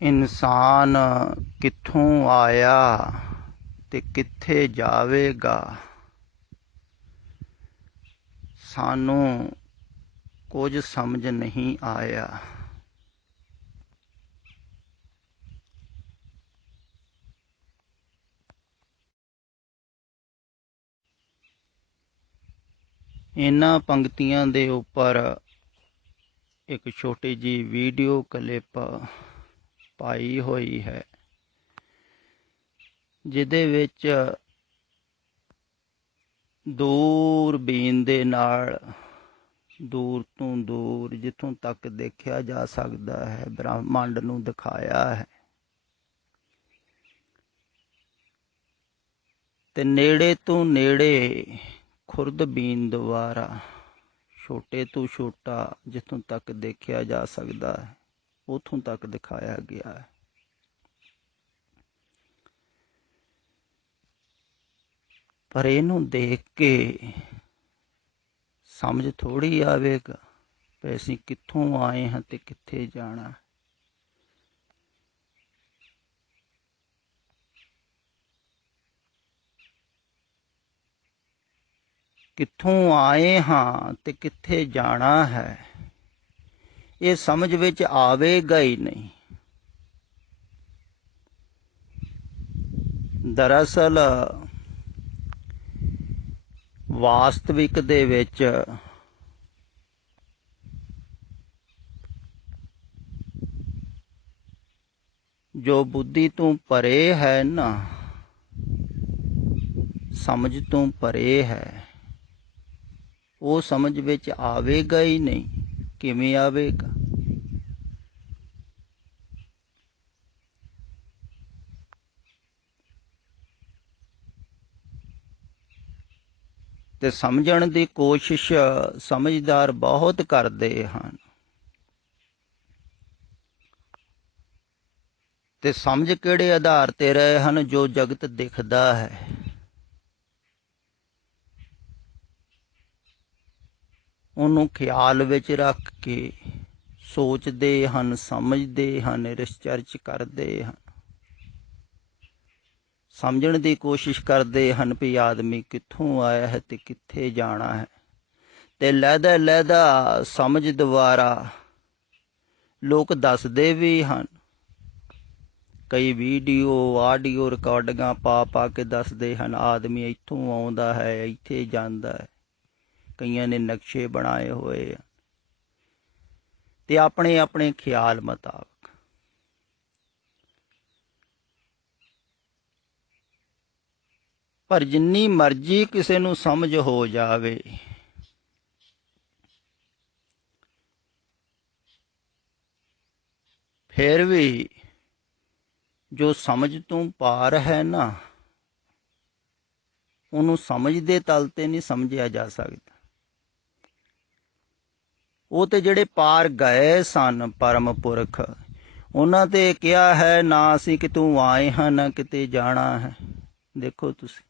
ਇਨਸਾਨ ਕਿੱਥੋਂ ਆਇਆ ਤੇ ਕਿੱਥੇ ਜਾਵੇਗਾ, ਸਾਨੂੰ ਕੁਝ ਸਮਝ ਨਹੀਂ ਆਇਆ। ਇਹਨਾਂ ਪੰਕਤੀਆਂ ਦੇ ਉੱਪਰ ਇੱਕ ਛੋਟੀ ਜਿਹੀ ਵੀਡੀਓ ਕਲਿੱਪ ਪਾਈ ਹੋਈ ਹੈ, ਜਿਹਦੇ ਵਿੱਚ ਦੂਰਬੀਨ ਦੇ ਨਾਲ ਦੂਰ ਤੋਂ ਦੂਰ ਜਿੱਥੋਂ ਤੱਕ ਦੇਖਿਆ ਜਾ ਸਕਦਾ ਹੈ ਬ੍ਰਹਿਮੰਡ ਨੂੰ ਦਿਖਾਇਆ ਹੈ, ਤੇ ਨੇੜੇ ਤੋਂ ਨੇੜੇ ਖੁਰਦਬੀਨ ਦੁਆਰਾ ਛੋਟੇ ਤੋਂ ਛੋਟਾ ਜਿੱਥੋਂ ਤੱਕ ਦੇਖਿਆ ਜਾ ਸਕਦਾ ਹੈ ਉੱਥੋਂ ਤੱਕ ਦਿਖਾਇਆ ਗਿਆ ਹੈ। ਪਰ ਇਹਨੂੰ ਦੇਖ ਕੇ ਸਮਝ ਥੋੜ੍ਹੀ ਆਵੇਗਾ ਵੀ ਅਸੀਂ ਕਿੱਥੋਂ ਆਏ ਹਾਂ ਤੇ ਕਿੱਥੇ ਜਾਣਾ। ਕਿੱਥੋਂ ਆਏ ਹਾਂ ਤੇ ਕਿੱਥੇ ਜਾਣਾ ਹੈ, ਇਹ ਸਮਝ ਵਿੱਚ ਆਵੇਗਾ ਹੀ ਨਹੀਂ। ਦਰਅਸਲ ਵਾਸਤਵਿਕ ਦੇ ਵਿੱਚ ਜੋ ਬੁੱਧੀ ਤੋਂ ਪਰੇ ਹੈ ਨਾ, ਸਮਝ ਤੋਂ ਪਰੇ ਹੈ, ਉਹ ਸਮਝ ਵਿੱਚ ਆਵੇਗਾ ਹੀ ਨਹੀਂ। ਕਿਵੇਂ ਆਵੇਗਾ? ਤੇ ਸਮਝਣ ਦੀ ਕੋਸ਼ਿਸ਼ ਸਮਝਦਾਰ ਬਹੁਤ ਕਰਦੇ ਹਨ, ਤੇ ਸਮਝ ਕਿਹੜੇ ਆਧਾਰ ਤੇ ਰਹੇ ਹਨ? ਜੋ ਜਗਤ ਦਿਖਦਾ ਹੈ, ਉਹਨੂੰ ਖਿਆਲ ਵਿੱਚ ਰੱਖ ਕੇ ਸੋਚਦੇ ਹਨ, ਸਮਝਦੇ ਹਨ, ਰਿਸਰਚ ਕਰਦੇ ਹਨ, ਸਮਝਣ ਦੀ ਕੋਸ਼ਿਸ਼ ਕਰਦੇ ਹਨ ਵੀ ਆਦਮੀ ਕਿੱਥੋਂ ਆਇਆ ਹੈ ਤੇ ਕਿੱਥੇ ਜਾਣਾ ਹੈ। ਤੇ ਲਹਿਦਾ ਲਹਿਦਾ ਸਮਝ ਦੁਆਰਾ ਲੋਕ ਦੱਸਦੇ ਵੀ ਹਨ। ਕਈ ਵੀਡੀਓ ਆਡੀਓ ਰਿਕਾਰਡਿੰਗਾਂ ਪਾ ਕੇ ਦੱਸਦੇ ਹਨ, ਆਦਮੀ ਇੱਥੋਂ ਆਉਂਦਾ ਹੈ, ਇੱਥੇ ਜਾਂਦਾ ਹੈ। ਕਈਆਂ ਨੇ ਨਕਸ਼ੇ ਬਣਾਏ ਹੋਏ ਆ ਤੇ ਆਪਣੇ ਆਪਣੇ ਖਿਆਲ ਮੁਤਾਬਕ। ਪਰ ਜਿੰਨੀ ਮਰਜ਼ੀ ਕਿਸੇ ਨੂੰ ਸਮਝ ਹੋ ਜਾਵੇ, ਫਿਰ ਵੀ ਜੋ ਸਮਝ ਤੋਂ ਪਾਰ ਹੈ ਨਾ, ਉਹਨੂੰ ਸਮਝ ਦੇ ਤਲ ਤੇ ਨਹੀਂ ਸਮਝਿਆ ਜਾ ਸਕਦਾ। ਉਹ ਤੇ ਜਿਹੜੇ ਪਾਰ ਗਏ ਸਨ ਪਰਮ ਪੁਰਖ, ਉਹਨਾਂ ਤੇ ਕਿਹਾ ਹੈ ਨਾ ਅਸੀਂ ਕਿਤੋਂ ਆਏ ਹਾਂ ਨਾ ਕਿਤੇ ਜਾਣਾ ਹੈ। ਦੇਖੋ ਤੁਸੀਂ,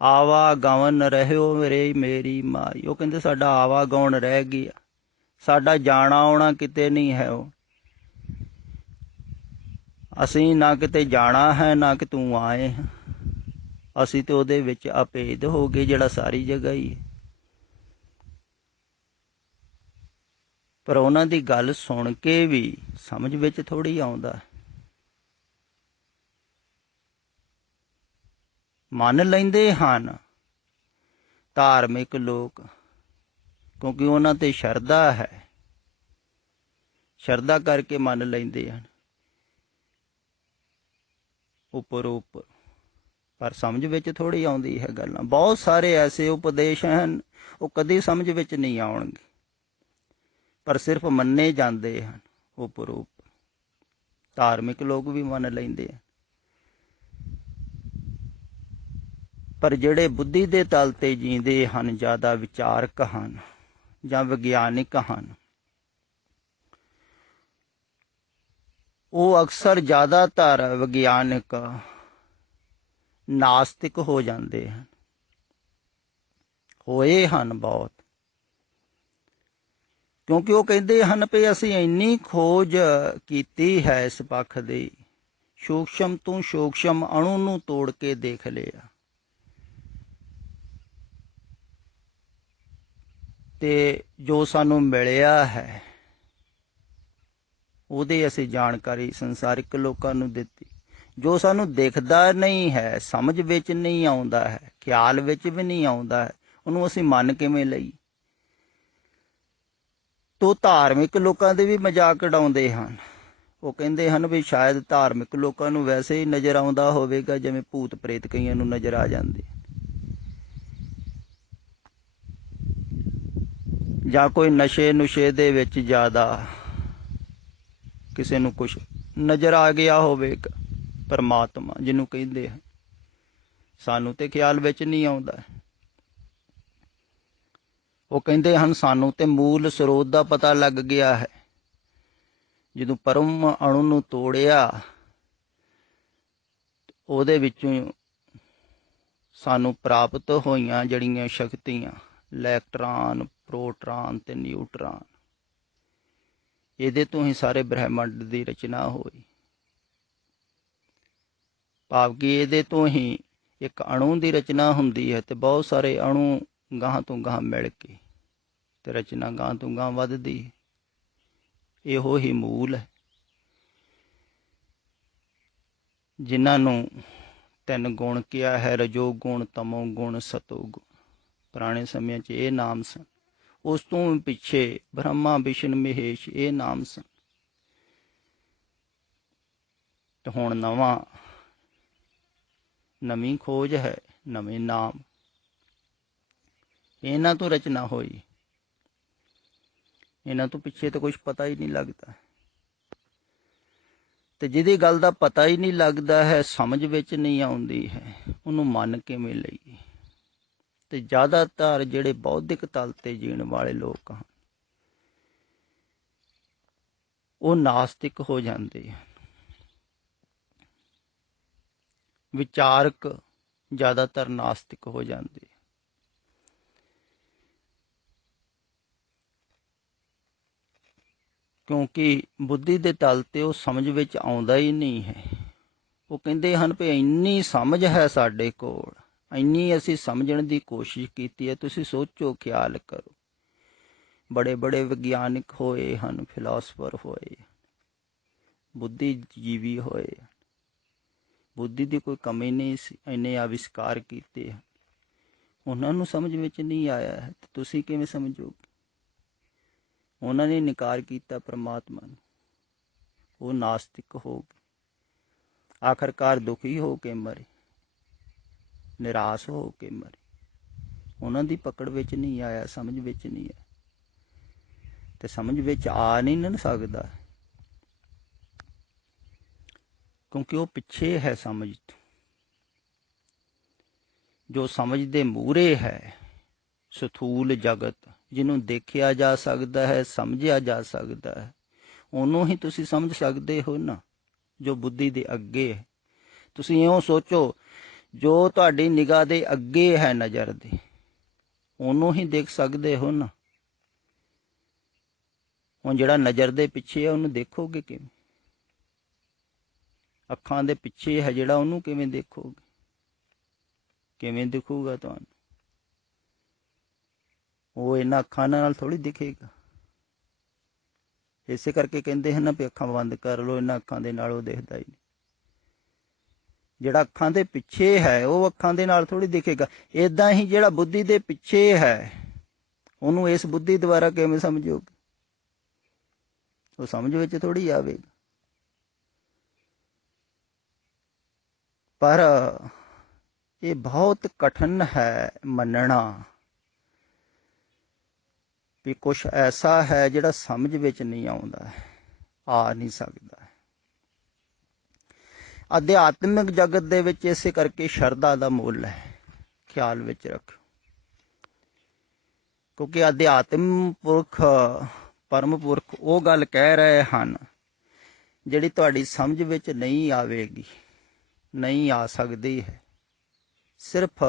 ਆਵਾਗਮਨ ਰਹਿਓ ਮੇਰੀ ਮਾਈ, ਉਹ ਕਹਿੰਦੇ ਸਾਡਾ ਆਵਾਗਮਨ ਰਹਿ ਗਿਆ, ਸਾਡਾ ਜਾਣਾ ਆਉਣਾ ਕਿਤੇ ਨਹੀਂ ਹੈ। ਉਹ ਅਸੀਂ ਨਾ ਕਿਤੇ ਜਾਣਾ ਹੈ ਨਾ ਕਿਤੋਂ ਆਏ ਹਾਂ, ਅਸੀਂ ਤੇ ਉਹਦੇ ਵਿੱਚ ਅਭੇਦ ਹੋ ਗਏ ਜਿਹੜਾ ਸਾਰੀ ਜਗ੍ਹਾ ਹੀ ਹੈ। ਪਰ ਉਹਨਾਂ ਦੀ ਗੱਲ ਸੁਣ ਕੇ ਵੀ ਸਮਝ ਵਿੱਚ ਥੋੜ੍ਹੀ ਆਉਂਦਾ। ਮੰਨ ਲੈਂਦੇ ਹਨ ਧਾਰਮਿਕ ਲੋਕ, ਕਿਉਂਕਿ ਉਹਨਾਂ ਤੇ ਸ਼ਰਧਾ ਹੈ, ਸ਼ਰਧਾ ਕਰਕੇ ਮੰਨ ਲੈਂਦੇ ਹਨ ਉੱਪਰ ਉੱਪਰ, ਪਰ ਸਮਝ ਵਿੱਚ ਥੋੜ੍ਹੀ ਆਉਂਦੀ ਹੈ ਗੱਲਾਂ। ਬਹੁਤ ਸਾਰੇ ਐਸੇ ਉਪਦੇਸ਼ ਹਨ ਉਹ ਕਦੇ ਸਮਝ ਵਿੱਚ ਨਹੀਂ ਆਉਣਗੇ, ਪਰ ਸਿਰਫ ਮੰਨੇ ਜਾਂਦੇ ਹਨ ਉੱਪਰ ਉੱਪਰ। ਧਾਰਮਿਕ ਲੋਕ ਵੀ ਮੰਨ ਲੈਂਦੇ ਆ, ਪਰ ਜਿਹੜੇ ਬੁੱਧੀ ਦੇ ਤਲ ਤੇ ਜੀਂਦੇ ਹਨ, ਜ਼ਿਆਦਾ ਵਿਚਾਰਕ ਹਨ ਜਾਂ ਵਿਗਿਆਨਿਕ ਹਨ, ਉਹ ਅਕਸਰ ਜ਼ਿਆਦਾਤਰ ਵਿਗਿਆਨਿਕ ਨਾਸਤਿਕ ਹੋ ਜਾਂਦੇ ਹਨ, ਹੋਏ ਹਨ ਬਹੁਤ। ਕਿਉਂਕਿ ਉਹ ਕਹਿੰਦੇ ਹਨ ਵੀ ਅਸੀਂ ਇੰਨੀ ਖੋਜ ਕੀਤੀ ਹੈ ਇਸ ਪੱਖ ਦੀ, ਸੂਖਸ਼ਮ ਤੋਂ ਸੂਖਸ਼ਮ ਅਣੂ ਨੂੰ ਤੋੜ ਕੇ ਦੇਖ ਲਿਆ, ਤੇ ਜੋ ਸਾਨੂੰ ਮਿਲਿਆ ਹੈ ਉਹਦੀ ਅਸੀਂ ਜਾਣਕਾਰੀ ਸੰਸਾਰਿਕ ਲੋਕਾਂ ਨੂੰ ਦਿੱਤੀ। ਜੋ ਸਾਨੂੰ ਦਿਖਦਾ ਨਹੀਂ ਹੈ, ਸਮਝ ਵਿੱਚ ਨਹੀਂ ਆਉਂਦਾ ਹੈ, ਖਿਆਲ ਵਿੱਚ ਵੀ ਨਹੀਂ ਆਉਂਦਾ ਹੈ, ਉਹਨੂੰ ਅਸੀਂ ਮੰਨ ਕਿਵੇਂ ਲਈ? ਤੋ ਧਾਰਮਿਕ ਲੋਕਾਂ ਦੇ ਵੀ ਮਜ਼ਾਕ ਉਡਾਉਂਦੇ ਹਨ। ਉਹ ਕਹਿੰਦੇ ਹਨ ਵੀ ਸ਼ਾਇਦ ਧਾਰਮਿਕ ਲੋਕਾਂ ਨੂੰ ਵੈਸੇ ਹੀ ਨਜ਼ਰ ਆਉਂਦਾ ਹੋਵੇਗਾ ਜਿਵੇਂ ਭੂਤ ਪ੍ਰੇਤ ਕਈਆਂ ਨੂੰ ਨਜ਼ਰ ਆ ਜਾਂਦੇ, ਜਾਂ ਕੋਈ ਨਸ਼ੇ ਨੁਸ਼ੇ ਦੇ ਵਿੱਚ ਜ਼ਿਆਦਾ ਕਿਸੇ ਨੂੰ ਕੁਛ ਨਜ਼ਰ ਆ ਗਿਆ ਹੋਵੇਗਾ, ਪਰਮਾਤਮਾ ਜਿਹਨੂੰ ਕਹਿੰਦੇ ਹਨ। ਸਾਨੂੰ ਤੇ ਖਿਆਲ ਵਿੱਚ ਨਹੀਂ ਆਉਂਦਾ। ਉਹ ਕਹਿੰਦੇ ਹਨ ਸਾਨੂੰ ਤੇ ਮੂਲ ਸਰੋਤ ਦਾ ਪਤਾ ਲੱਗ ਗਿਆ ਹੈ। ਜਦੋਂ ਪਰਮ ਅਣੂ ਨੂੰ ਤੋੜਿਆ, ਉਹਦੇ ਵਿੱਚੋਂ ਸਾਨੂੰ ਪ੍ਰਾਪਤ ਹੋਈਆਂ ਜਿਹੜੀਆਂ ਸ਼ਕਤੀਆਂ, ਇਲੈਕਟ੍ਰਾਨ, ਪ੍ਰੋਟਾਨ ਤੇ ਨਿਊਟਰਾਨ, ਇਹਦੇ ਤੋਂ ਹੀ ਸਾਰੇ ਬ੍ਰਹਿਮੰਡ ਦੀ ਰਚਨਾ ਹੋਈ। ਭਾਵ ਕਿ ਇਹਦੇ ਤੋਂ ਹੀ ਇੱਕ ਅਣੂ ਦੀ ਰਚਨਾ ਹੁੰਦੀ ਹੈ ਤੇ ਬਹੁਤ ਸਾਰੇ ਅਣੂ ਗਾਹਾਂ ਤੋਂ ਗਾਹਾਂ ਮਿਲ ਕੇ ਤੇ ਰਚਨਾ ਗਾਹਾਂ ਤੋਂ ਗਾਹਾਂ ਵੱਧਦੀ ਹੈ। ਇਹੋ ਹੀ ਮੂਲ ਹੈ, ਜਿਨ੍ਹਾਂ ਨੂੰ 3 ਗੁਣ ਕਿਹਾ ਹੈ, ਰਜੋ ਗੁਣ, ਤਮੋ ਗੁਣ, ਸਤੋ ਗੁਣ। ਪੁਰਾਣੇ ਸਮਿਆਂ 'ਚ ਇਹ ਨਾਮ ਸਨ। ਉਸ ਤੋਂ ਪਿੱਛੇ ਬ੍ਰਹਮਾ, ਵਿਸ਼ਨ, ਮਹੇਸ਼ ਇਹ ਨਾਮ ਸਨ। ਤੇ ਹੁਣ ਨਵੀਂ ਖੋਜ ਹੈ, ਨਵੇਂ ਨਾਮ, ਇਹਨਾਂ ਤੋਂ ਰਚਨਾ ਹੋਈ। ਇਹਨਾਂ ਤੋਂ ਪਿੱਛੇ ਤਾਂ ਕੁਛ ਪਤਾ ਹੀ ਨਹੀਂ ਲੱਗਦਾ। ਤੇ ਜਿਹਦੀ ਗੱਲ ਦਾ ਪਤਾ ਹੀ ਨਹੀਂ ਲੱਗਦਾ ਹੈ, ਸਮਝ ਵਿੱਚ ਨਹੀਂ ਆਉਂਦੀ ਹੈ, ਉਹਨੂੰ ਮੰਨ ਕਿਵੇਂ ਲਈਏ? ਤੇ ਜ਼ਿਆਦਾਤਰ ਜਿਹੜੇ ਬੌਧਿਕ ਤਲ ਤੇ ਜੀਣ ਵਾਲੇ ਲੋਕ ਹਨ, ਉਹ ਨਾਸਤਿਕ ਹੋ ਜਾਂਦੇ ਹਨ। ਵਿਚਾਰਕ ਜ਼ਿਆਦਾਤਰ ਨਾਸਤਿਕ ਹੋ ਜਾਂਦੇ, ਕਿਉਂਕਿ ਬੁੱਧੀ ਦੇ ਤਲ ਤੇ ਉਹ ਸਮਝ ਵਿੱਚ ਆਉਂਦਾ ਹੀ ਨਹੀਂ ਹੈ। ਉਹ ਕਹਿੰਦੇ ਹਨ ਵੀ ਇੰਨੀ ਸਮਝ ਹੈ ਸਾਡੇ ਕੋਲ, ਇੰਨੀ ਅਸੀਂ ਸਮਝਣ ਦੀ ਕੋਸ਼ਿਸ਼ ਕੀਤੀ ਹੈ। ਤੁਸੀਂ ਸੋਚੋ, ਖਿਆਲ ਕਰੋ, ਬੜੇ ਬੜੇ ਵਿਗਿਆਨਿਕ ਹੋਏ ਹਨ, ਫਿਲਾਸਫਰ ਹੋਏ, ਬੁੱਧੀਜੀਵੀ ਹੋਏ, ਬੁੱਧੀ ਦੀ ਕੋਈ ਕਮੀ ਨਹੀਂ ਸੀ, ਇੰਨੇ ਆਵਿਸ਼ਕਾਰ ਕੀਤੇ ਹਨ, ਉਹਨਾਂ ਨੂੰ ਸਮਝ ਵਿੱਚ ਨਹੀਂ ਆਇਆ ਹੈ ਤੇ ਤੁਸੀਂ ਕਿਵੇਂ ਸਮਝੋਗੇ? ਉਹਨਾਂ ਨੇ ਇਨਕਾਰ ਕੀਤਾ ਪਰਮਾਤਮਾ ਨੂੰ, ਉਹ ਨਾਸਤਿਕ ਹੋ ਗਏ, ਆਖਰਕਾਰ ਦੁਖੀ ਹੋ ਕੇ ਮਰੇ, ਨਿਰਾਸ਼ ਹੋ ਕੇ ਮਰੇ। ਉਹਨਾਂ ਦੀ ਪਕੜ ਵਿੱਚ ਨਹੀਂ ਆਇਆ, ਸਮਝ ਵਿੱਚ ਨਹੀਂ ਆਇਆ, ਤੇ ਸਮਝ ਵਿੱਚ ਆ ਨਹੀਂ ਨਾ ਸਕਦਾ, ਕਿਉਂਕਿ ਉਹ ਪਿੱਛੇ ਹੈ ਸਮਝ ਤੋਂ। ਜੋ ਸਮਝ ਦੇ ਮੂਹਰੇ ਹੈ, ਸਥੂਲ ਜਗਤ, ਜਿਹਨੂੰ ਦੇਖਿਆ ਜਾ ਸਕਦਾ ਹੈ, ਸਮਝਿਆ ਜਾ ਸਕਦਾ ਹੈ, ਉਹਨੂੰ ਹੀ ਤੁਸੀਂ ਸਮਝ ਸਕਦੇ ਹੋ ਨਾ। ਜੋ ਬੁੱਧੀ ਦੇ ਅੱਗੇ ਹੈ, ਤੁਸੀਂ ਇਉਂ ਸੋਚੋ, ਜੋ ਤੁਹਾਡੀ ਨਿਗਾਹ ਦੇ ਅੱਗੇ ਹੈ ਨਜ਼ਰ ਦੇ, ਉਹਨੂੰ ਹੀ ਦੇਖ ਸਕਦੇ ਹੋ ਨਾ। ਹੁਣ ਜਿਹੜਾ ਨਜ਼ਰ ਦੇ ਪਿੱਛੇ ਹੈ, ਉਹਨੂੰ ਦੇਖੋਗੇ ਕਿਵੇਂ? ਅੱਖਾਂ ਦੇ ਪਿੱਛੇ ਹੈ ਜਿਹੜਾ, ਉਹਨੂੰ ਕਿਵੇਂ ਦੇਖੋਗੇ? ਕਿਵੇਂ ਦਿਖੂਗਾ ਤੁਹਾਨੂੰ? ਉਹ ਇਹਨਾਂ ਅੱਖਾਂ ਨਾਲ ਥੋੜ੍ਹੀ ਦਿਖੇਗਾ। ਇਸੇ ਕਰਕੇ ਕਹਿੰਦੇ ਹਨ ਵੀ ਅੱਖਾਂ ਬੰਦ ਕਰ ਲਓ, ਇਹਨਾਂ ਅੱਖਾਂ ਦੇ ਨਾਲ ਉਹ ਦਿਖਦਾ ਹੀ ਨਹੀਂ। ਜਿਹੜਾ ਅੱਖਾਂ ਦੇ ਪਿੱਛੇ ਹੈ, ਉਹ ਅੱਖਾਂ ਦੇ ਨਾਲ ਥੋੜ੍ਹੀ ਦਿਖੇਗਾ। ਏਦਾਂ ਹੀ ਜਿਹੜਾ ਬੁੱਧੀ ਦੇ ਪਿੱਛੇ ਹੈ, ਉਹਨੂੰ ਇਸ ਬੁੱਧੀ ਦੁਆਰਾ ਕਿਵੇਂ ਸਮਝੋਗੇ? ਉਹ ਸਮਝ ਵਿੱਚ ਥੋੜ੍ਹੀ ਆਵੇਗਾ। ਪਰ ਇਹ ਬਹੁਤ ਕਠਿਨ ਹੈ ਮੰਨਣਾ ਵੀ ਕੁਛ ਐਸਾ ਹੈ ਜਿਹੜਾ ਸਮਝ ਵਿੱਚ ਨਹੀਂ ਆਉਂਦਾ, ਆ ਨਹੀਂ ਸਕਦਾ। ਅਧਿਆਤਮਿਕ ਜਗਤ ਦੇ ਵਿੱਚ ਇਸੇ ਕਰਕੇ ਸ਼ਰਧਾ ਦਾ ਮੁੱਲ ਹੈ, ਖਿਆਲ ਵਿੱਚ ਰੱਖੋ। ਕਿਉਂਕਿ ਅਧਿਆਤਮ ਪੁਰਖ, ਪਰਮ ਪੁਰਖ ਉਹ ਗੱਲ ਕਹਿ ਰਹੇ ਹਨ ਜਿਹੜੀ ਤੁਹਾਡੀ ਸਮਝ ਵਿੱਚ ਨਹੀਂ ਆਵੇਗੀ, ਨਹੀਂ ਆ ਸਕਦੀ ਹੈ। ਸਿਰਫ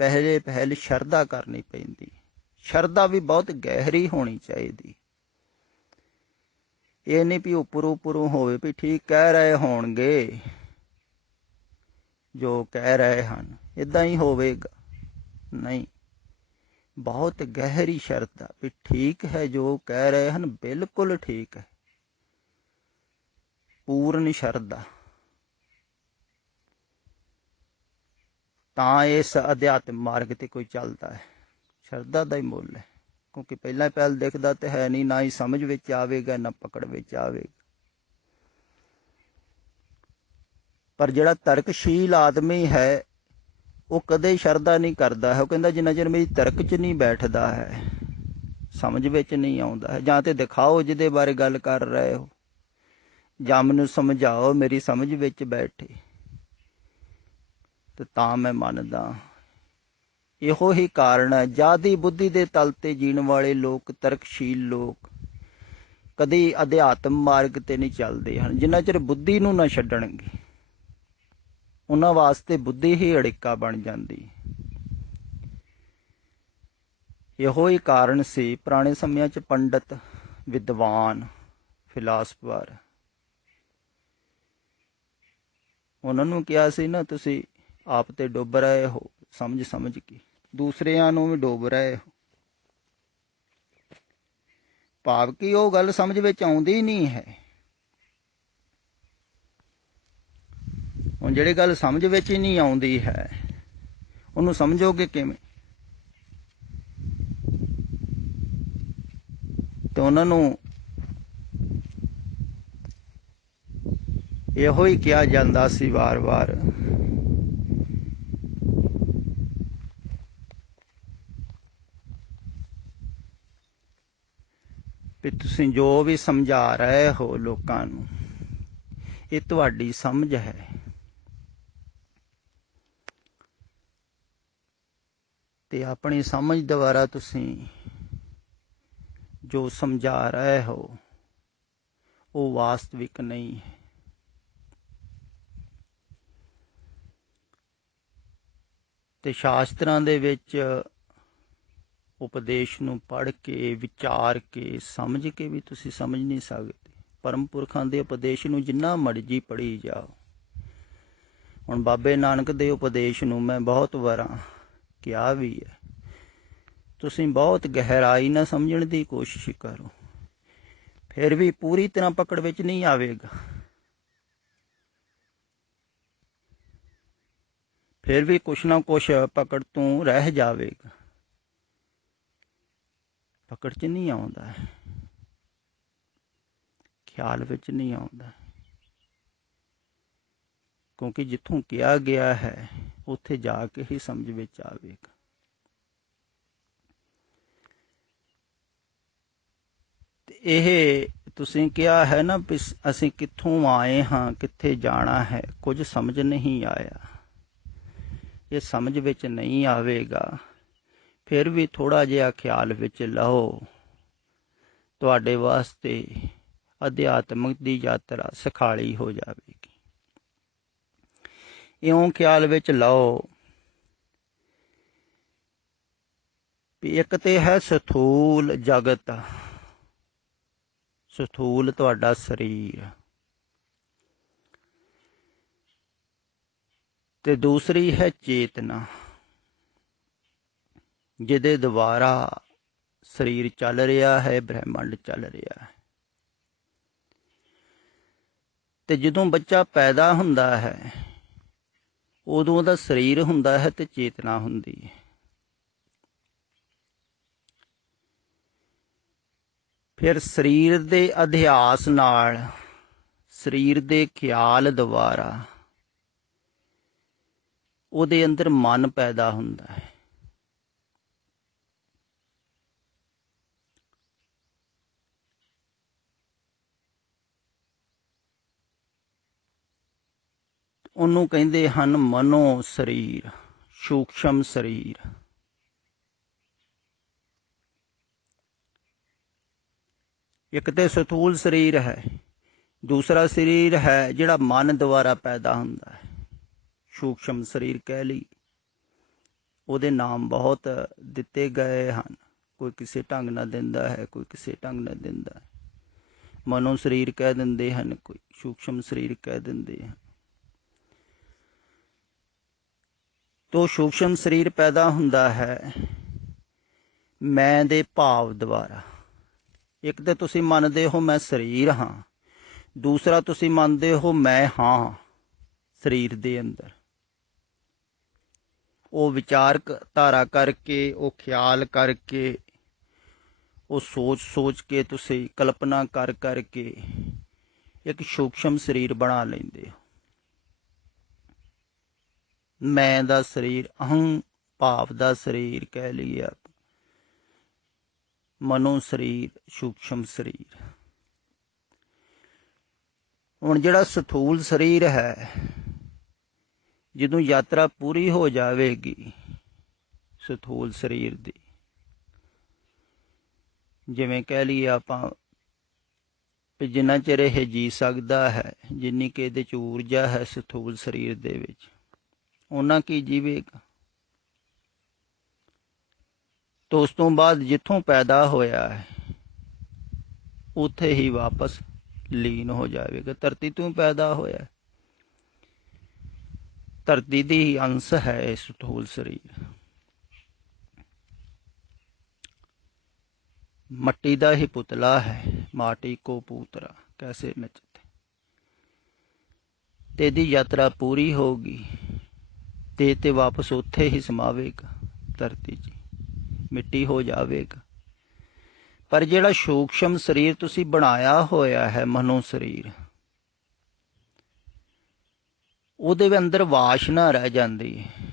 ਪਹਿਲ ਸ਼ਰਧਾ ਕਰਨੀ ਪੈਂਦੀ। ਸ਼ਰਧਾ ਵੀ ਬਹੁਤ ਗਹਿਰੀ ਹੋਣੀ ਚਾਹੀਦੀ। ਇਹ ਨਹੀਂ ਵੀ ਉੱਪਰੋਂ ਹੋਵੇ ਵੀ ਠੀਕ ਕਹਿ ਰਹੇ ਹੋਣਗੇ ਜੋ ਕਹਿ ਰਹੇ ਹਨ, ਇੱਦਾਂ ਹੀ ਹੋਵੇਗਾ। ਨਹੀਂ, ਬਹੁਤ ਗਹਿਰੀ ਸ਼ਰਤ ਆ ਵੀ ਠੀਕ ਹੈ ਜੋ ਕਹਿ ਰਹੇ ਹਨ, ਬਿਲਕੁਲ ਠੀਕ ਹੈ, ਪੂਰਨ ਸ਼ਰਧਾ। ਤਾਂ ਇਸ ਅਧਿਆਤਮ ਮਾਰਗ ਤੇ ਕੋਈ ਚੱਲਦਾ ਹੈ, ਸ਼ਰਧਾ ਦਾ ਹੀ ਮੁੱਲ ਹੈ। ਕਿਉਂਕਿ ਪਹਿਲਾਂ ਪਹਿਲ ਦਿਖਦਾ ਤੇ ਹੈ ਨਹੀਂ, ਨਾ ਹੀ ਸਮਝ ਵਿੱਚ ਆਵੇਗਾ, ਨਾ ਪਕੜ ਵਿੱਚ ਆਵੇਗਾ। ਪਰ ਜਿਹੜਾ ਤਰਕਸ਼ੀਲ ਆਦਮੀ ਹੈ ਉਹ ਕਦੇ ਸ਼ਰਧਾ ਨਹੀਂ ਕਰਦਾ ਹੈ। ਉਹ ਕਹਿੰਦਾ ਜਿੰਨਾ ਚਿਰ ਮੇਰੀ ਤਰਕ 'ਚ ਨਹੀਂ ਬੈਠਦਾ ਹੈ, ਸਮਝ ਵਿੱਚ ਨਹੀਂ ਆਉਂਦਾ ਹੈ, ਜਾਂ ਤੇ ਦਿਖਾਓ ਜਿਹਦੇ ਬਾਰੇ ਗੱਲ ਕਰ ਰਹੇ ਹੋ, ਜਾਂ ਮੈਨੂੰ ਸਮਝਾਓ ਮੇਰੀ ਸਮਝ ਵਿੱਚ ਬੈਠੇ, ਤੇ ਤਾਂ ਮੈਂ ਮੰਨਦਾ। ਇਹੋ ਹੀ ਕਾਰਨ ਹੈ ਜਾਦੀ ਬੁੱਧੀ ਦੇ ਤਲ ਤੇ ਜੀਣ ਵਾਲੇ ਲੋਕ, ਤਰਕਸ਼ੀਲ ਲੋਕ ਕਦੀ ਅਧਿਆਤਮ ਮਾਰਗ ਤੇ ਨਹੀਂ ਚੱਲਦੇ ਹਨ। ਜਿੰਨਾ ਚਿਰ ਬੁੱਧੀ ਨੂੰ ਨਾ ਛੱਡਣਗੇ, ਉਹਨਾਂ ਵਾਸਤੇ ਬੁੱਧੀ ਹੀ ਅੜਿੱਕਾ ਬਣ ਜਾਂਦੀ। ਇਹੋ ਹੀ ਕਾਰਨ ਸੀ ਪੁਰਾਣੇ ਸਮਿਆਂ 'ਚ ਪੰਡਤ, ਵਿਦਵਾਨ, ਫਿਲਾਸਫਰ, ਉਹਨਾਂ ਨੂੰ ਕਿਹਾ ਸੀ ਨਾ ਤੁਸੀਂ ਆਪ ਤੇ ਡੁੱਬ ਰਹੇ ਹੋ ਸਮਝ ਕੇ, ਦੂਸਰਿਆਂ ਨੂੰ ਵੀ ਡੁੱਬ ਰਹੇ ਹੋ। ਭਾਵ ਕਿ ਉਹ ਗੱਲ ਸਮਝ ਵਿੱਚ ਆਉਂਦੀ ਨਹੀਂ ਹੈ। ਹੁਣ ਜਿਹੜੀ ਗੱਲ ਸਮਝ ਵਿੱਚ ਹੀ ਨਹੀਂ ਆਉਂਦੀ ਹੈ, ਉਹਨੂੰ ਸਮਝੋਗੇ ਕਿਵੇਂ? ਤੇ ਉਹਨਾਂ ਨੂੰ ਇਹੋ ਹੀ ਕਿਹਾ ਜਾਂਦਾ ਸੀ ਵਾਰ-ਵਾਰ ਵੀ ਤੁਸੀਂ ਜੋ ਵੀ ਸਮਝਾ ਰਹੇ ਹੋ ਲੋਕਾਂ ਨੂੰ, ਇਹ ਤੁਹਾਡੀ ਸਮਝ ਹੈ। ਤੇ ਆਪਣੀ ਸਮਝ ਦੁਆਰਾ ਤੁਸੀਂ ਜੋ ਸਮਝਾ ਰਹੇ ਹੋ ਉਹ ਵਾਸਤਵਿਕ ਨਹੀਂ ਹੈ। ਤੇ ਸ਼ਾਸਤਰਾਂ ਦੇ ਵਿੱਚ ਉਪਦੇਸ਼ ਨੂੰ ਪੜ੍ਹ ਕੇ, ਵਿਚਾਰ ਕੇ, ਸਮਝ ਕੇ ਵੀ ਤੁਸੀਂ ਸਮਝ ਨਹੀਂ ਸਕਦੇ। ਪਰਮ ਪੁਰਖਾਂ ਦੇ ਉਪਦੇਸ਼ ਨੂੰ ਜਿੰਨਾ ਮਰਜ਼ੀ ਪੜ੍ਹੀ ਜਾਓ। ਹੁਣ ਬਾਬੇ ਨਾਨਕ ਦੇ ਉਪਦੇਸ਼ ਨੂੰ ਮੈਂ ਬਹੁਤ ਵਾਰਾਂ ਕਿਹਾ ਵੀ ਹੈ, ਤੁਸੀਂ ਬਹੁਤ ਗਹਿਰਾਈ ਨਾਲ ਸਮਝਣ ਦੀ ਕੋਸ਼ਿਸ਼ ਕਰੋ, ਫਿਰ ਵੀ ਪੂਰੀ ਤਰ੍ਹਾਂ ਪਕੜ ਵਿੱਚ ਨਹੀਂ ਆਵੇਗਾ। ਫਿਰ ਵੀ ਕੁਛ ਨਾ ਕੁਛ ਪਕੜ ਤੋਂ ਰਹਿ ਜਾਵੇਗਾ, ਪਕੜ 'ਚ ਨਹੀਂ ਆਉਂਦਾ ਹੈ, ਖਿਆਲ ਵਿੱਚ ਨਹੀਂ ਆਉਂਦਾ। ਕਿਉਂਕਿ ਜਿੱਥੋਂ ਕਿਹਾ ਗਿਆ ਹੈ ਉੱਥੇ ਜਾ ਕੇ ਹੀ ਸਮਝ ਵਿੱਚ ਆਵੇਗਾ। ਤੇ ਇਹ ਤੁਸੀਂ ਕਿਹਾ ਹੈ ਨਾ ਵੀ ਅਸੀਂ ਕਿੱਥੋਂ ਆਏ ਹਾਂ, ਕਿੱਥੇ ਜਾਣਾ ਹੈ, ਕੁਝ ਸਮਝ ਨਹੀਂ ਆਇਆ। ਇਹ ਸਮਝ ਵਿੱਚ ਨਹੀਂ ਆਵੇਗਾ, ਫਿਰ ਵੀ ਥੋੜ੍ਹਾ ਜਿਹਾ ਖਿਆਲ ਵਿੱਚ ਲਓ, ਤੁਹਾਡੇ ਵਾਸਤੇ ਅਧਿਆਤਮਿਕ ਦੀ ਯਾਤਰਾ ਸੁਖਾਲੀ ਹੋ ਜਾਵੇਗੀ। ਇਉਂ ਖਿਆਲ ਵਿੱਚ ਲਓ ਵੀ ਇੱਕ ਤੇ ਹੈ ਸਥੂਲ ਜਗਤ, ਸਥੂਲ ਤੁਹਾਡਾ ਸਰੀਰ, ਤੇ ਦੂਸਰੀ ਹੈ ਚੇਤਨਾ, ਜਿਹਦੇ ਦੁਆਰਾ ਸਰੀਰ ਚੱਲ ਰਿਹਾ ਹੈ, ਬ੍ਰਹਿਮੰਡ ਚੱਲ ਰਿਹਾ ਹੈ। ਤੇ ਜਦੋਂ ਬੱਚਾ ਪੈਦਾ ਹੁੰਦਾ ਹੈ ਉਦੋਂ ਉਹਦਾ ਸਰੀਰ ਹੁੰਦਾ ਹੈ ਤੇ ਚੇਤਨਾ ਹੁੰਦੀ ਹੈ। ਫਿਰ ਸਰੀਰ ਦੇ ਅਧਿਆਸ ਨਾਲ, ਸਰੀਰ ਦੇ ਖਿਆਲ ਦੁਆਰਾ ਉਹਦੇ ਅੰਦਰ ਮਨ ਪੈਦਾ ਹੁੰਦਾ ਹੈ। ਉਹਨੂੰ ਕਹਿੰਦੇ ਹਨ ਮਨੋ ਸਰੀਰ, ਸੂਖਸ਼ਮ ਸਰੀਰ। ਇੱਕ ਤੇ ਸਥੂਲ ਸਰੀਰ ਹੈ, ਦੂਸਰਾ ਸਰੀਰ ਹੈ ਜਿਹੜਾ ਮਨ ਦੁਆਰਾ ਪੈਦਾ ਹੁੰਦਾ ਹੈ, ਸੂਖਸ਼ਮ ਸਰੀਰ ਕਹਿ ਲਈ। ਉਹਦੇ ਨਾਮ ਬਹੁਤ ਦਿੱਤੇ ਗਏ ਹਨ, ਕੋਈ ਕਿਸੇ ਢੰਗ ਨਾਲ ਦਿੰਦਾ ਹੈ, ਕੋਈ ਕਿਸੇ ਢੰਗ ਨਾਲ ਦਿੰਦਾ ਹੈ। ਮਨੋ ਸਰੀਰ ਕਹਿ ਦਿੰਦੇ ਹਨ, ਕੋਈ ਸੂਖਸ਼ਮ ਸਰੀਰ ਕਹਿ ਦਿੰਦੇ ਹਨ। ਤੋ ਸੂਖਸ਼ਮ ਸਰੀਰ ਪੈਦਾ ਹੁੰਦਾ ਹੈ ਮੈਂ ਦੇ ਭਾਵ ਦੁਆਰਾ। ਇੱਕ ਤਾਂ ਤੁਸੀਂ ਮੰਨਦੇ ਹੋ ਮੈਂ ਸਰੀਰ ਹਾਂ, ਦੂਸਰਾ ਤੁਸੀਂ ਮੰਨਦੇ ਹੋ ਮੈਂ ਹਾਂ ਸਰੀਰ ਦੇ ਅੰਦਰ। ਉਹ ਵਿਚਾਰ ਧਾਰਾ ਕਰਕੇ, ਉਹ ਖਿਆਲ ਕਰਕੇ, ਉਹ ਸੋਚ ਕੇ, ਤੁਸੀਂ ਕਲਪਨਾ ਕਰ ਕਰਕੇ ਇੱਕ ਸੂਖਸ਼ਮ ਸਰੀਰ ਬਣਾ ਲੈਂਦੇ ਹੋ। ਮੈਂ ਦਾ ਸਰੀਰ, ਅਹੰ ਭਾਵ ਦਾ ਸਰੀਰ ਕਹਿ ਲਈਏ ਆਪ, ਮਨੋ ਸਰੀਰ, ਸੂਖਸ਼ਮ ਸਰੀਰ। ਹੁਣ ਜਿਹੜਾ ਸਥੂਲ ਸਰੀਰ ਹੈ, ਜਦੋਂ ਯਾਤਰਾ ਪੂਰੀ ਹੋ ਜਾਵੇਗੀ ਸਥੂਲ ਸਰੀਰ ਦੀ, ਜਿਵੇਂ ਕਹਿ ਲਈਏ ਆਪਾਂ ਵੀ ਜਿੰਨਾ ਚਿਰ ਇਹ ਜੀ ਸਕਦਾ ਹੈ, ਜਿੰਨੀ ਕਿ ਇਹਦੇ 'ਚ ਊਰਜਾ ਹੈ ਸਥੂਲ ਸਰੀਰ ਦੇ ਵਿੱਚ, ਉਹਨਾਂ ਕੀ ਜੀਵੇਗਾ। ਤੋ ਉਸ ਤੋਂ ਬਾਅਦ ਜਿੱਥੋਂ ਪੈਦਾ ਹੋਇਆ ਹੈ ਉੱਥੇ ਹੀ ਵਾਪਸ ਲੀਨ ਹੋ ਜਾਵੇਗਾ। ਧਰਤੀ ਤੋਂ ਪੈਦਾ ਹੋਇਆ, ਧਰਤੀ ਦੀ ਹੀ ਅੰਸ਼ ਹੈ ਇਹ ਸਥੂਲ ਸਰੀਰ। मट्टी दा ही पुतला है, माटी को पूतरा कैसे नचते। तेदी यात्रा पूरी होगी ते वापस उत्थे ही समावेगा, धरती जी मिट्टी हो जावेगा। पर जिहड़ा सूक्ष्म शरीर तुसी बनाया होया है मनो शरीर, ਉਹਦੇ अंदर वासना रह जाती है।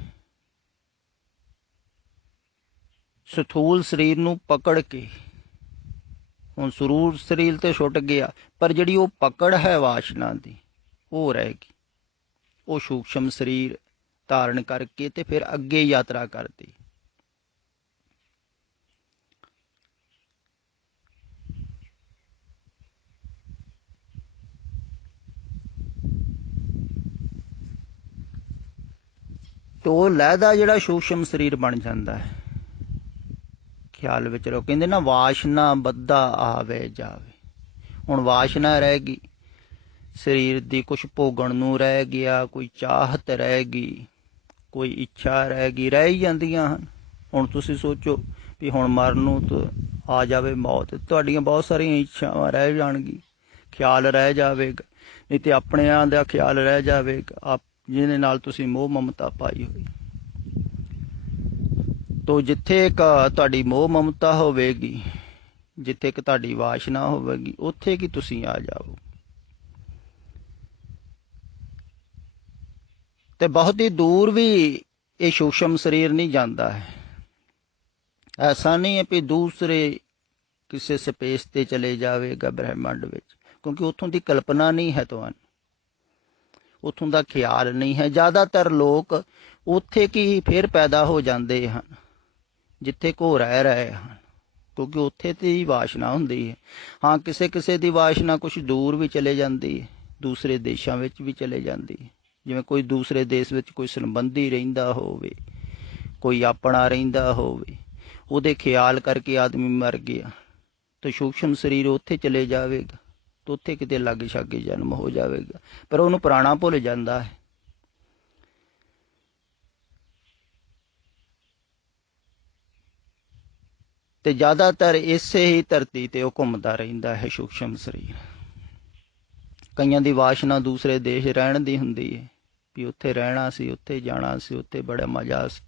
ਸਥੂਲ ਸਰੀਰ ਨੂੰ ਪਕੜ ਕੇ, ਹੁਣ ਸਰੂਰ ਸਰੀਰ ਤੇ ਛੁੱਟ ਗਿਆ, ਪਰ ਜਿਹੜੀ ਉਹ ਪਕੜ ਹੈ ਵਾਸ਼ਨਾ ਦੀ ਉਹ ਰਹੇਗੀ। ਉਹ ਸੂਖਸ਼ਮ ਸਰੀਰ ਧਾਰਨ ਕਰਕੇ ਤੇ ਫਿਰ ਅੱਗੇ ਯਾਤਰਾ ਕਰਦੀ। ਤੇ ਉਹ ਲਹਿਦਾ ਜਿਹੜਾ ਸੂਖਸ਼ਮ ਸਰੀਰ ਬਣ ਜਾਂਦਾ ਹੈ। ਖਿਆਲ ਵਿੱਚ ਰਹੋ, ਕਹਿੰਦੇ ਨਾ ਵਾਸ਼ਨਾ ਬੱਧਾ ਆਵੇ ਜਾਵੇ। ਹੁਣ ਵਾਸ਼ਨਾ ਰਹਿ ਗਈ ਸਰੀਰ ਦੀ, ਕੁਛ ਭੋਗਣ ਨੂੰ ਰਹਿ ਗਿਆ, ਕੋਈ ਚਾਹਤ ਰਹਿ ਗਈ, ਕੋਈ ਇੱਛਾ ਰਹਿ ਗਈ, ਰਹਿ ਹੀ ਜਾਂਦੀਆਂ ਹਨ। ਹੁਣ ਤੁਸੀਂ ਸੋਚੋ ਵੀ ਹੁਣ ਮਰਨ ਨੂੰ ਆ ਜਾਵੇ ਮੌਤ, ਤੁਹਾਡੀਆਂ ਬਹੁਤ ਸਾਰੀਆਂ ਇੱਛਾਵਾਂ ਰਹਿ ਜਾਣਗੀਆਂ, ਖਿਆਲ ਰਹਿ ਜਾਵੇਗਾ, ਨਹੀਂ ਤੇ ਆਪਣਿਆਂ ਦਾ ਖਿਆਲ ਰਹਿ ਜਾਵੇਗਾ ਜਿਹਦੇ ਨਾਲ ਤੁਸੀਂ ਮੋਹ ਮਮਤਾ ਪਾਈ ਹੋਈ। ਤੋ ਜਿੱਥੇ ਇੱਕ ਤੁਹਾਡੀ ਮੋਹ ਮਮਤਾ ਹੋਵੇਗੀ, ਜਿੱਥੇ ਇੱਕ ਤੁਹਾਡੀ ਵਾਸ਼ਨਾ ਹੋਵੇਗੀ, ਉੱਥੇ ਕੀ ਤੁਸੀਂ ਆ ਜਾਓ। ਤੇ ਬਹੁਤ ਹੀ ਦੂਰ ਵੀ ਇਹ ਸੂਖਸ਼ਮ ਸਰੀਰ ਨਹੀਂ ਜਾਂਦਾ ਹੈ। ਐਸਾ ਨਹੀਂ ਹੈ ਵੀ ਦੂਸਰੇ ਕਿਸੇ ਸਪੇਸ ਤੇ ਚਲੇ ਜਾਵੇਗਾ ਬ੍ਰਹਿਮੰਡ ਵਿੱਚ, ਕਿਉਂਕਿ ਉੱਥੋਂ ਦੀ ਕਲਪਨਾ ਨਹੀਂ ਹੈ ਤੁਹਾਨੂੰ, ਉੱਥੋਂ ਦਾ ਖਿਆਲ ਨਹੀਂ ਹੈ। ਜ਼ਿਆਦਾਤਰ ਲੋਕ ਉੱਥੇ ਕੀ ਫਿਰ ਪੈਦਾ ਹੋ ਜਾਂਦੇ ਹਨ ਜਿੱਥੇ ਕੋ ਰਹਿ ਰਹੇ ਹਨ, ਕਿਉਂਕਿ ਉੱਥੇ ਤੇ ਹੀ ਵਾਸ਼ਨਾ ਹੁੰਦੀ ਹੈ। ਹਾਂ, ਕਿਸੇ ਕਿਸੇ ਦੀ ਵਾਸ਼ਨਾ ਕੁਛ ਦੂਰ ਵੀ ਚਲੇ ਜਾਂਦੀ ਹੈ, ਦੂਸਰੇ ਦੇਸ਼ਾਂ ਵਿੱਚ ਵੀ ਚਲੇ ਜਾਂਦੀ ਹੈ। ਜਿਵੇਂ ਕੋਈ ਦੂਸਰੇ ਦੇਸ਼ ਵਿੱਚ ਕੋਈ ਸੰਬੰਧੀ ਰਹਿੰਦਾ ਹੋਵੇ, ਕੋਈ ਆਪਣਾ ਰਹਿੰਦਾ ਹੋਵੇ, ਉਹਦੇ ਖਿਆਲ ਕਰਕੇ ਆਦਮੀ ਮਰ ਗਿਆ ਤਾਂ ਸੂਖਸ਼ਮ ਸਰੀਰ ਉੱਥੇ ਚਲੇ ਜਾਵੇਗਾ, ਤਾਂ ਉੱਥੇ ਕਿਤੇ ਲਾਗੇ ਛਾਗੇ ਜਨਮ ਹੋ ਜਾਵੇਗਾ, ਪਰ ਉਹਨੂੰ ਪੁਰਾਣਾ ਭੁੱਲ ਜਾਂਦਾ ਹੈ। ਤੇ ਜ਼ਿਆਦਾਤਰ ਇਸੇ ਹੀ ਧਰਤੀ ਤੇ ਉਹ ਘੁੰਮਦਾ ਰਹਿੰਦਾ ਹੈ ਸੂਖਸ਼ਮ ਸਰੀਰ। ਕਈਆਂ ਦੀ ਵਾਸ਼ਨਾ ਦੂਸਰੇ ਦੇਸ਼ ਰਹਿਣ ਦੀ ਹੁੰਦੀ ਹੈ, ਵੀ ਉੱਥੇ ਰਹਿਣਾ ਸੀ, ਉੱਥੇ ਜਾਣਾ ਸੀ, ਉੱਥੇ ਬੜਾ ਮਜ਼ਾ ਸੀ,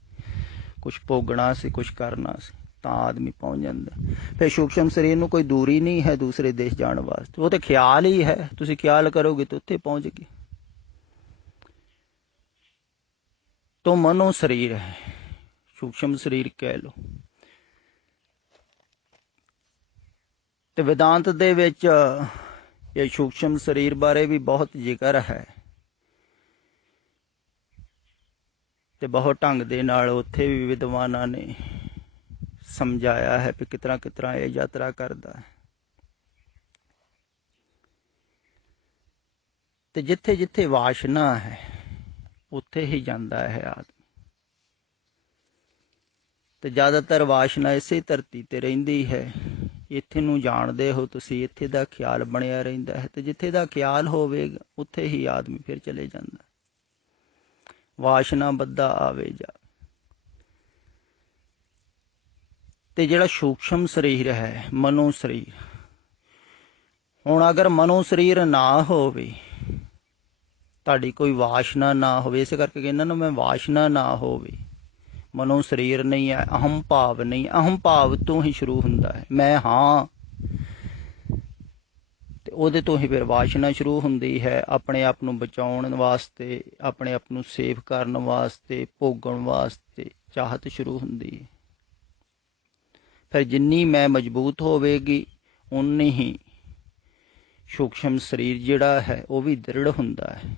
ਕੁਛ ਭੋਗਣਾ ਸੀ, ਕੁਛ ਕਰਨਾ ਸੀ, ਤਾਂ ਆਦਮੀ ਪਹੁੰਚ ਜਾਂਦਾ। ਫਿਰ ਸੂਖਸ਼ਮ ਸਰੀਰ ਨੂੰ ਕੋਈ ਦੂਰੀ ਨਹੀਂ ਹੈ ਦੂਸਰੇ ਦੇਸ਼ ਜਾਣ ਵਾਸਤੇ, ਉਹ ਤਾਂ ਖਿਆਲ ਹੀ ਹੈ। ਤੁਸੀਂ ਖਿਆਲ ਕਰੋਗੇ ਤਾਂ ਉੱਥੇ ਪਹੁੰਚ ਗਏ। तो मनो शरीर है, सूक्ष्म शरीर कह लो। ਤੇ वेदांत ਦੇ ਵਿੱਚ ਇਹ ਸੂਖਸ਼ਮ ਸਰੀਰ ਬਾਰੇ ਵੀ ਬਹੁਤ ਜ਼ਿਕਰ ਹੈ ਤੇ ਬਹੁਤ ਢੰਗ ਦੇ ਨਾਲ ਉੱਥੇ ਵੀ ਵਿਦਵਾਨਾਂ ਨੇ ਸਮਝਾਇਆ ਹੈ ਵੀ ਕਿਤਨਾ ਕਿਤਨਾ ਇਹ ਯਾਤਰਾ ਕਰਦਾ ਹੈ। ਤੇ ਜਿੱਥੇ ਜਿੱਥੇ ਵਾਸ਼ਨਾ ਹੈ ਉੱਥੇ ਹੀ ਜਾਂਦਾ ਹੈ ਆਦਮੀ। ਤੇ ਜ਼ਿਆਦਾਤਰ ਵਾਸ਼ਨਾ ਇਸੇ ਧਰਤੀ ਤੇ ਰਹਿੰਦੀ ਹੈ ਇੱਥੇ ਨੂੰ ਜਾਣਦੇ ਹੋ ਤੁਸੀਂ, ਇੱਥੇ ਦਾ ਖਿਆਲ ਬਣਿਆ ਰਹਿੰਦਾ ਹੈ। ਤੇ ਜਿੱਥੇ ਦਾ ਖਿਆਲ ਹੋਵੇਗਾ ਉੱਥੇ ਹੀ ਆਦਮੀ ਫਿਰ ਚਲੇ ਜਾਂਦਾ। ਵਾਸ਼ਨਾ ਬੱਧਾ ਆਵੇ ਜਾ। ਤੇ ਜਿਹੜਾ ਸੂਖਸ਼ਮ ਸਰੀਰ ਹੈ, ਮਨੋ ਸਰੀਰ, ਹੁਣ ਅਗਰ ਮਨੋ ਸਰੀਰ ਨਾ ਹੋਵੇ, ਤੁਹਾਡੀ ਕੋਈ ਵਾਸ਼ਨਾ ਨਾ ਹੋਵੇ, ਇਸ ਕਰਕੇ ਕਹਿੰਦਾ ਨਾ ਮੈਂ ਵਾਸ਼ਨਾ ਨਾ ਹੋਵੇ, ਮਨੋ ਸਰੀਰ ਨਹੀਂ ਹੈ, ਅਹਮ ਭਾਵ ਨਹੀਂ, ਅਹਮ ਭਾਵ ਤੋਂ ਹੀ ਸ਼ੁਰੂ ਹੁੰਦਾ ਹੈ, ਮੈਂ ਹਾਂ, ਤੇ ਉਹਦੇ ਤੋਂ ਹੀ ਫਿਰ ਵਾਸ਼ਨਾ ਸ਼ੁਰੂ ਹੁੰਦੀ ਹੈ। ਆਪਣੇ ਆਪ ਨੂੰ ਬਚਾਉਣ ਵਾਸਤੇ, ਆਪਣੇ ਆਪ ਨੂੰ ਸੇਵ ਕਰਨ ਵਾਸਤੇ, ਭੋਗਣ ਵਾਸਤੇ ਚਾਹਤ ਸ਼ੁਰੂ ਹੁੰਦੀ ਹੈ। ਫਿਰ ਜਿੰਨੀ ਮੈਂ ਮਜ਼ਬੂਤ ਹੋਵੇਗੀ ਉਨੀ ਹੀ ਸੂਖਸ਼ਮ ਸਰੀਰ ਜਿਹੜਾ ਹੈ ਉਹ ਵੀ ਦ੍ਰਿੜ ਹੁੰਦਾ ਹੈ।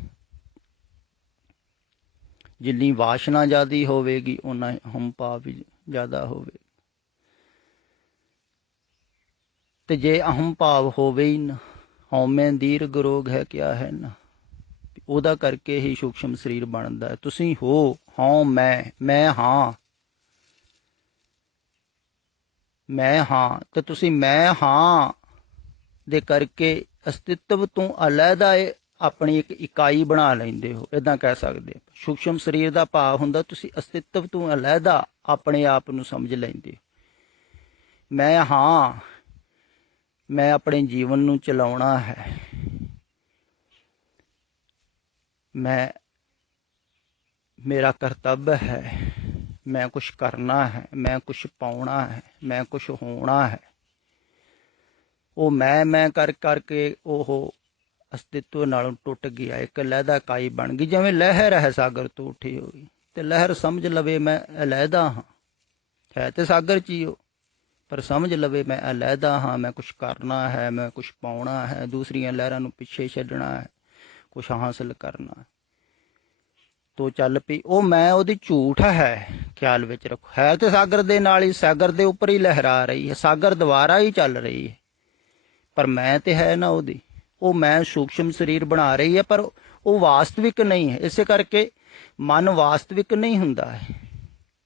ਜਿੰਨੀ ਵਾਸ਼ਨਾ ਜ਼ਿਆਦਾ ਹੋਵੇਗੀ ਉਨਾ ਹਮ ਭਾਵ ਵੀ ਜ਼ਿਆਦਾ ਹੋਵੇਗਾ। ਤੇ ਜੇ ਅਹਮ ਭਾਵ ਹੋਵੇ ਹੀ ਨਾ, ਹਉਮੈ ਦੀਰਘ ਰੋਗ ਹੈ ਕਿਆ ਹੈ ਨਾ, ਉਹਦਾ ਕਰਕੇ ਹੀ ਸੂਖਸ਼ਮ ਸਰੀਰ ਬਣਦਾ ਹੈ। ਤੁਸੀਂ ਹੋ ਹਉ ਮੈਂ ਹਾਂ, ਮੈਂ ਹਾਂ, ਤੇ ਤੁਸੀਂ ਮੈਂ ਹਾਂ ਦੇ ਕਰਕੇ ਅਸਤਿਤਵ ਤੋਂ ਅਲੱਗਾ ਆਪਣੀ ਇੱਕ ਇਕਾਈ ਬਣਾ ਲੈਂਦੇ ਹੋ, ਇੱਦਾਂ ਕਹਿ ਸਕਦੇ। ਸੂਖਸ਼ਮ ਸਰੀਰ ਦਾ ਭਾਵ ਹੁੰਦਾ ਤੁਸੀਂ ਅਸਤਿਤਵ ਤੋਂ ਅਲੱਗਾ ਆਪਣੇ ਆਪ ਨੂੰ ਸਮਝ ਲੈਂਦੇ ਹੋ। ਮੈਂ ਹਾਂ, ਮੈਂ ਆਪਣੇ ਜੀਵਨ ਨੂੰ ਚਲਾਉਣਾ ਹੈ, ਮੇਰਾ ਕਰਤੱਵ ਹੈ, ਮੈਂ ਕੁਛ ਕਰਨਾ ਹੈ, ਮੈਂ ਕੁਛ ਪਾਉਣਾ ਹੈ, ਮੈਂ ਕੁਛ ਹੋਣਾ ਹੈ। ਉਹ ਮੈਂ ਕਰ ਕਰਕੇ ਉਹ ਅਸਤਿਤਵ ਨਾਲੋਂ ਟੁੱਟ ਗਿਆ, ਇੱਕ ਲਹਿਦਾ ਇਕਾਈ ਬਣ ਗਈ। ਜਿਵੇਂ ਲਹਿਰ ਹੈ ਸਾਗਰ ਤੋਂ ਉੱਠੀ ਹੋਈ, ਤੇ ਲਹਿਰ ਸਮਝ ਲਵੇ ਮੈਂ ਅਲਹਿਦਾ ਹਾਂ, ਹੈ ਤੇ ਸਾਗਰ 'ਚ ਹੀ ਹੋ, ਪਰ ਸਮਝ ਲਵੇ ਮੈਂ ਅਲਹਿਦਾ ਹਾਂ, ਮੈਂ ਕੁਛ ਕਰਨਾ ਹੈ, ਮੈਂ ਕੁਛ ਪਾਉਣਾ ਹੈ, ਦੂਸਰੀਆਂ ਲਹਿਰਾਂ ਨੂੰ ਪਿੱਛੇ ਛੱਡਣਾ ਹੈ, ਕੁਛ ਹਾਸਲ ਕਰਨਾ। ਤੋ ਚੱਲ ਪਈ ਉਹ ਮੈਂ, ਉਹਦੀ ਝੂਠ ਹੈ, ਖਿਆਲ ਵਿੱਚ ਰੱਖੋ। ਹੈ ਤੇ ਸਾਗਰ ਦੇ ਨਾਲ ਹੀ, ਸਾਗਰ ਦੇ ਉੱਪਰ ਹੀ ਲਹਿਰਾ ਰਹੀ ਹੈ, ਸਾਗਰ ਦੁਆਰਾ ਹੀ ਚੱਲ ਰਹੀ ਹੈ, ਪਰ ਮੈਂ ਤੇ ਹੈ ਨਾ ਉਹਦੀ। ਉਹ ਮੈਂ ਸੂਖਸ਼ਮ ਸਰੀਰ ਬਣਾ ਰਹੀ ਹੈ, ਪਰ ਉਹ ਵਾਸਤਵਿਕ ਨਹੀਂ ਹੈ। ਇਸੇ ਕਰਕੇ ਮਨ ਵਾਸਤਵਿਕ ਨਹੀਂ ਹੁੰਦਾ ਹੈ,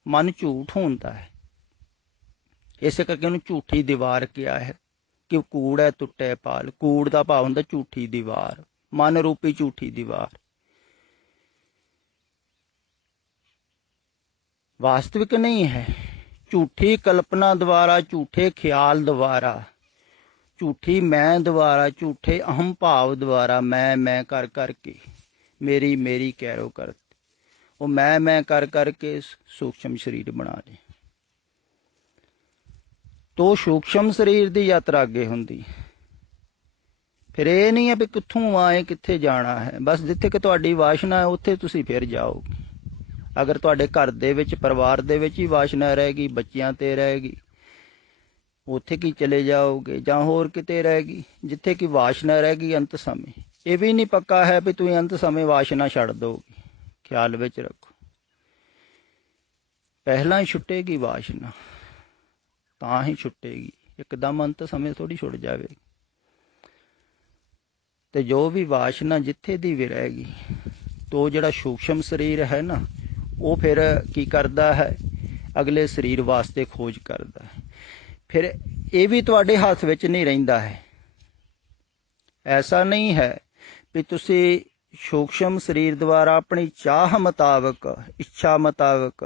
ਮਨ ਝੂਠ ਹੁੰਦਾ ਹੈ। ਇਸੇ ਕਰਕੇ ਉਹਨੂੰ ਝੂਠੀ ਦੀਵਾਰ ਕਿਹਾ ਹੈ ਕਿ ਕੂੜ ਹੈ ਟੁੱਟੇ ਪਾਲ। ਕੂੜ ਦਾ ਭਾਵ ਹੁੰਦਾ ਝੂਠੀ ਦੀਵਾਰ, ਮਨ ਰੂਪੀ ਝੂਠੀ ਦੀਵਾਰ। ਵਾਸਤਵਿਕ ਨਹੀਂ ਹੈ, ਝੂਠੀ ਕਲਪਨਾ ਦੁਆਰਾ, ਝੂਠੇ ਖਿਆਲ ਦੁਆਰਾ, ਝੂਠੀ ਮੈਂ ਦੁਆਰਾ, ਝੂਠੇ ਅਹਮ ਭਾਵ ਦੁਆਰਾ ਮੈਂ ਕਰ ਕਰਕੇ ਮੇਰੀ ਕਹਿਰੋ ਕਰ, ਉਹ ਮੈਂ ਕਰ ਕਰਕੇ ਸੂਖਸ਼ਮ ਸਰੀਰ ਬਣਾ ਲਏ। ਤੋ ਸੂਖਸ਼ਮ ਸਰੀਰ ਦੀ ਯਾਤਰਾ ਅੱਗੇ ਹੁੰਦੀ। ਫਿਰ ਇਹ ਨਹੀਂ ਹੈ ਵੀ ਕਿੱਥੋਂ ਆਏ ਕਿੱਥੇ ਜਾਣਾ ਹੈ, ਬਸ ਜਿੱਥੇ ਕਿ ਤੁਹਾਡੀ ਵਾਸ਼ਨਾ ਹੈ ਉੱਥੇ ਤੁਸੀਂ ਫਿਰ ਜਾਓਗੇ। ਅਗਰ ਤੁਹਾਡੇ ਘਰ ਦੇ ਵਿੱਚ, ਪਰਿਵਾਰ ਦੇ ਵਿੱਚ ਹੀ ਵਾਸ਼ਨਾ ਰਹੇਗੀ, ਬੱਚਿਆਂ ਤੇ ਰਹੇਗੀ, ਉੱਥੇ ਕੀ ਚਲੇ ਜਾਓਗੇ, ਜਾਂ ਹੋਰ ਕਿਤੇ ਰਹੇਗੀ। ਜਿੱਥੇ ਕਿ ਵਾਸ਼ਨਾ ਰਹੇਗੀ ਅੰਤ ਸਮੇਂ, ਇਹ ਵੀ ਨਹੀਂ ਪੱਕਾ ਹੈ ਵੀ ਤੁਸੀਂ ਅੰਤ ਸਮੇਂ ਵਾਸ਼ਨਾ ਛੱਡ ਦਿਓਗੇ, ਖਿਆਲ ਵਿੱਚ ਰੱਖੋ। ਪਹਿਲਾਂ ਹੀ ਛੁੱਟੇਗੀ ਵਾਸ਼ਨਾ, ਤਾਂ ਹੀ ਛੁੱਟੇਗੀ, ਇੱਕਦਮ ਅੰਤ ਸਮੇਂ ਥੋੜ੍ਹੀ ਛੁੱਟ ਜਾਵੇਗੀ। ਤੇ ਜੋ ਵੀ ਵਾਸ਼ਨਾ ਜਿੱਥੇ ਦੀ ਵੀ ਰਹੇਗੀ, ਤੋ ਜਿਹੜਾ ਸੂਖਸ਼ਮ ਸਰੀਰ ਹੈ ਨਾ, ਉਹ ਫਿਰ ਕੀ ਕਰਦਾ ਹੈ, ਅਗਲੇ ਸਰੀਰ ਵਾਸਤੇ ਖੋਜ ਕਰਦਾ ਹੈ। ਫਿਰ ਇਹ ਵੀ ਤੁਹਾਡੇ ਹੱਥ ਵਿੱਚ ਨਹੀਂ ਰਹਿੰਦਾ ਹੈ। ਐਸਾ ਨਹੀਂ ਹੈ ਵੀ ਤੁਸੀਂ ਸੂਖਸ਼ਮ ਸਰੀਰ ਦੁਆਰਾ ਆਪਣੀ ਚਾਹ ਮੁਤਾਬਕ, ਇੱਛਾ ਮੁਤਾਬਕ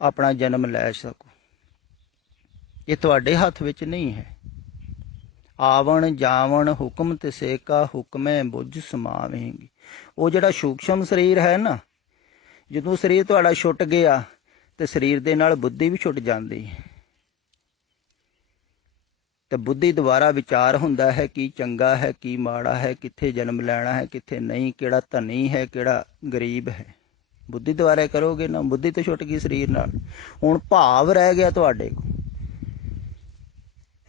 ਆਪਣਾ ਜਨਮ ਲੈ ਸਕੋ, ਇਹ ਤੁਹਾਡੇ ਹੱਥ ਵਿੱਚ ਨਹੀਂ ਹੈ। ਆਵਣ ਜਾਵਣ ਹੁਕਮ ਤਿਸੇ ਕਾ, ਹੁਕਮੈ ਬੁੱਝ ਸਮਾਵੇਂਗੀ। ਉਹ ਜਿਹੜਾ ਸੂਖਸ਼ਮ ਸਰੀਰ ਹੈ ਨਾ, ਜਦੋਂ ਸਰੀਰ ਤੁਹਾਡਾ ਛੁੱਟ ਗਿਆ ਤੇ ਸਰੀਰ ਦੇ ਨਾਲ ਬੁੱਧੀ ਵੀ ਛੁੱਟ ਜਾਂਦੀ ਹੈ। ਤੇ ਬੁੱਧੀ ਦੁਆਰਾ ਵਿਚਾਰ ਹੁੰਦਾ ਹੈ ਕੀ ਚੰਗਾ ਹੈ, ਕੀ ਮਾੜਾ ਹੈ, ਕਿੱਥੇ ਜਨਮ ਲੈਣਾ ਹੈ, ਕਿੱਥੇ ਨਹੀਂ, ਕਿਹੜਾ ਧਨੀ ਹੈ, ਕਿਹੜਾ ਗਰੀਬ ਹੈ। ਬੁੱਧੀ ਦੁਆਰਾ ਕਰੋਗੇ ਨਾ, ਬੁੱਧੀ ਤਾਂ ਛੁੱਟ ਗਈ ਸਰੀਰ ਨਾਲ। ਹੁਣ ਭਾਵ ਰਹਿ ਗਿਆ ਤੁਹਾਡੇ ਕੋਲ,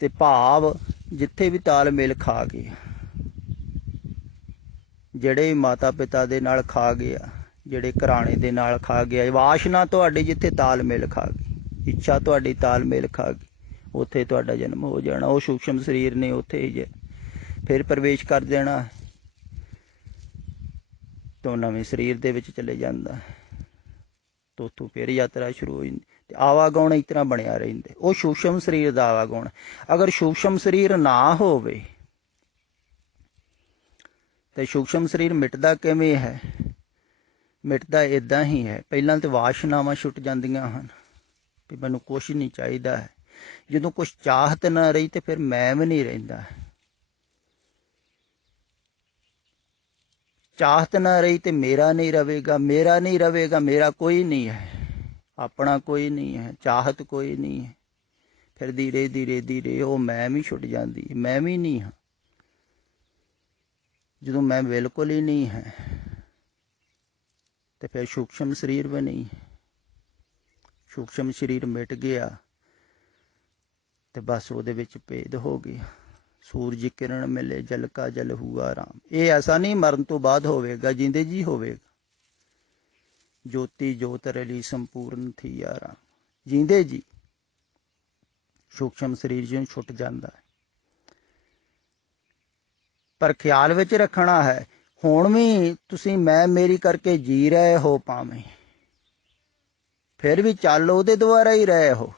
ਤੇ ਭਾਵ ਜਿੱਥੇ ਵੀ ਤਾਲਮੇਲ ਖਾ ਗਿਆ, ਜਿਹੜੇ ਮਾਤਾ ਪਿਤਾ ਦੇ ਨਾਲ ਖਾ ਗਿਆ, ਜਿਹੜੇ ਘਰਾਣੇ ਦੇ ਨਾਲ ਖਾ ਗਿਆ, ਵਾਸ਼ਨਾ ਤੁਹਾਡੀ ਜਿੱਥੇ ਤਾਲਮੇਲ ਖਾ ਗਈ, ਇੱਛਾ ਤੁਹਾਡੀ ਤਾਲਮੇਲ ਖਾ ਗਈ, ਉੱਥੇ ਤੁਹਾਡਾ ਜਨਮ ਹੋ ਜਾਣਾ। ਉਹ ਸੂਖਸ਼ਮ ਸਰੀਰ ਨੇ ਉੱਥੇ ਹੀ ਫਿਰ ਪ੍ਰਵੇਸ਼ ਕਰ ਦੇਣਾ, ਤੋਂ ਨਵੇਂ ਸਰੀਰ ਦੇ ਵਿੱਚ ਚਲੇ ਜਾਂਦਾ, ਤੋਂ ਉੱਥੋਂ ਫਿਰ ਯਾਤਰਾ ਸ਼ੁਰੂ ਹੋ ਜਾਂਦੀ। ਤੇ ਆਵਾਗੁਣ ਇਸ ਤਰ੍ਹਾਂ ਬਣਿਆ ਰਹਿੰਦੇ। ਉਹ ਸੂਖਸ਼ਮ ਸਰੀਰ ਦਾ ਆਵਾਗੁਣ। ਅਗਰ ਸੂਖਸ਼ਮ ਸਰੀਰ ਨਾ ਹੋਵੇ ਤੇ ਸੂਖਸ਼ਮ ਸਰੀਰ ਮਿਟਦਾ ਕਿਵੇਂ ਹੈ? ਮਿਟਦਾ ਇੱਦਾਂ ਹੀ ਹੈ, ਪਹਿਲਾਂ ਤਾਂ ਵਾਸ਼ਨਾਵਾਂ ਛੁੱਟ ਜਾਂਦੀਆਂ ਹਨ ਵੀ ਮੈਨੂੰ ਕੁਛ ਨਹੀਂ ਚਾਹੀਦਾ ਹੈ। ਜਦੋਂ ਕੁਛ ਚਾਹਤ ਨਾ ਰਹੀ ਤੇ ਫਿਰ ਮੈਂ ਵੀ ਨਹੀਂ ਰਹਿੰਦਾ। ਚਾਹਤ ਨਾ ਰਹੀ ਤੇ ਮੇਰਾ ਨਹੀਂ ਰਵੇਗਾ, ਮੇਰਾ ਨਹੀਂ ਰਵੇਗਾ, ਮੇਰਾ ਕੋਈ ਨਹੀਂ ਹੈ, ਆਪਣਾ ਕੋਈ ਨਹੀਂ ਹੈ, ਚਾਹਤ ਕੋਈ ਨਹੀਂ ਹੈ। ਫਿਰ ਧੀਰੇ ਧੀਰੇ ਧੀਰੇ ਉਹ ਮੈਂ ਵੀ ਛੁੱਟ ਜਾਂਦੀ, ਮੈਂ ਵੀ ਨਹੀਂ ਹਾਂ। ਜਦੋਂ ਮੈਂ ਬਿਲਕੁਲ ਹੀ ਨਹੀਂ ਹੈ ਤੇ ਫਿਰ ਸੂਖਸ਼ਮ ਸਰੀਰ ਵੀ ਨਹੀਂ। ਸੂਖਸ਼ਮ ਸਰੀਰ ਮਿਟ ਗਿਆ ਤੇ ਬਸ ਉਹਦੇ ਵਿੱਚ ਭੇਦ ਹੋ ਗਿਆ। ਸੂਰਜ ਕਿਰਨ ਮਿਲੇ ਜਲ ਕਾ ਜਲ ਹੁਆ ਰਾਮ। ਇਹ ਐਸਾ ਨਹੀਂ ਮਰਨ ਤੋਂ ਬਾਅਦ ਹੋਵੇਗਾ, ਜਿੰਦੇ ਜੀ ਹੋਵੇਗਾ। ਜੋਤੀ ਜੋਤ ਰਲੀ ਸੰਪੂਰਨ ਥੀ ਰਾਮ। ਜਿੰਦੇ ਜੀ ਸੂਖਸ਼ਮ ਸਰੀਰ ਜਿਹਨੂੰ ਛੁੱਟ ਜਾਂਦਾ ਹੈ। ਪਰ ਖਿਆਲ ਵਿੱਚ ਰੱਖਣਾ ਹੈ, ਹੁਣ ਵੀ ਤੁਸੀਂ ਮੈਂ ਮੇਰੀ ਕਰਕੇ ਜੀ ਰਹੇ ਹੋ ਭਾਵੇਂ, ਫਿਰ ਵੀ ਚੱਲ ਉਹਦੇ ਦੁਆਰਾ ਹੀ ਰਹੇ ਹੋ।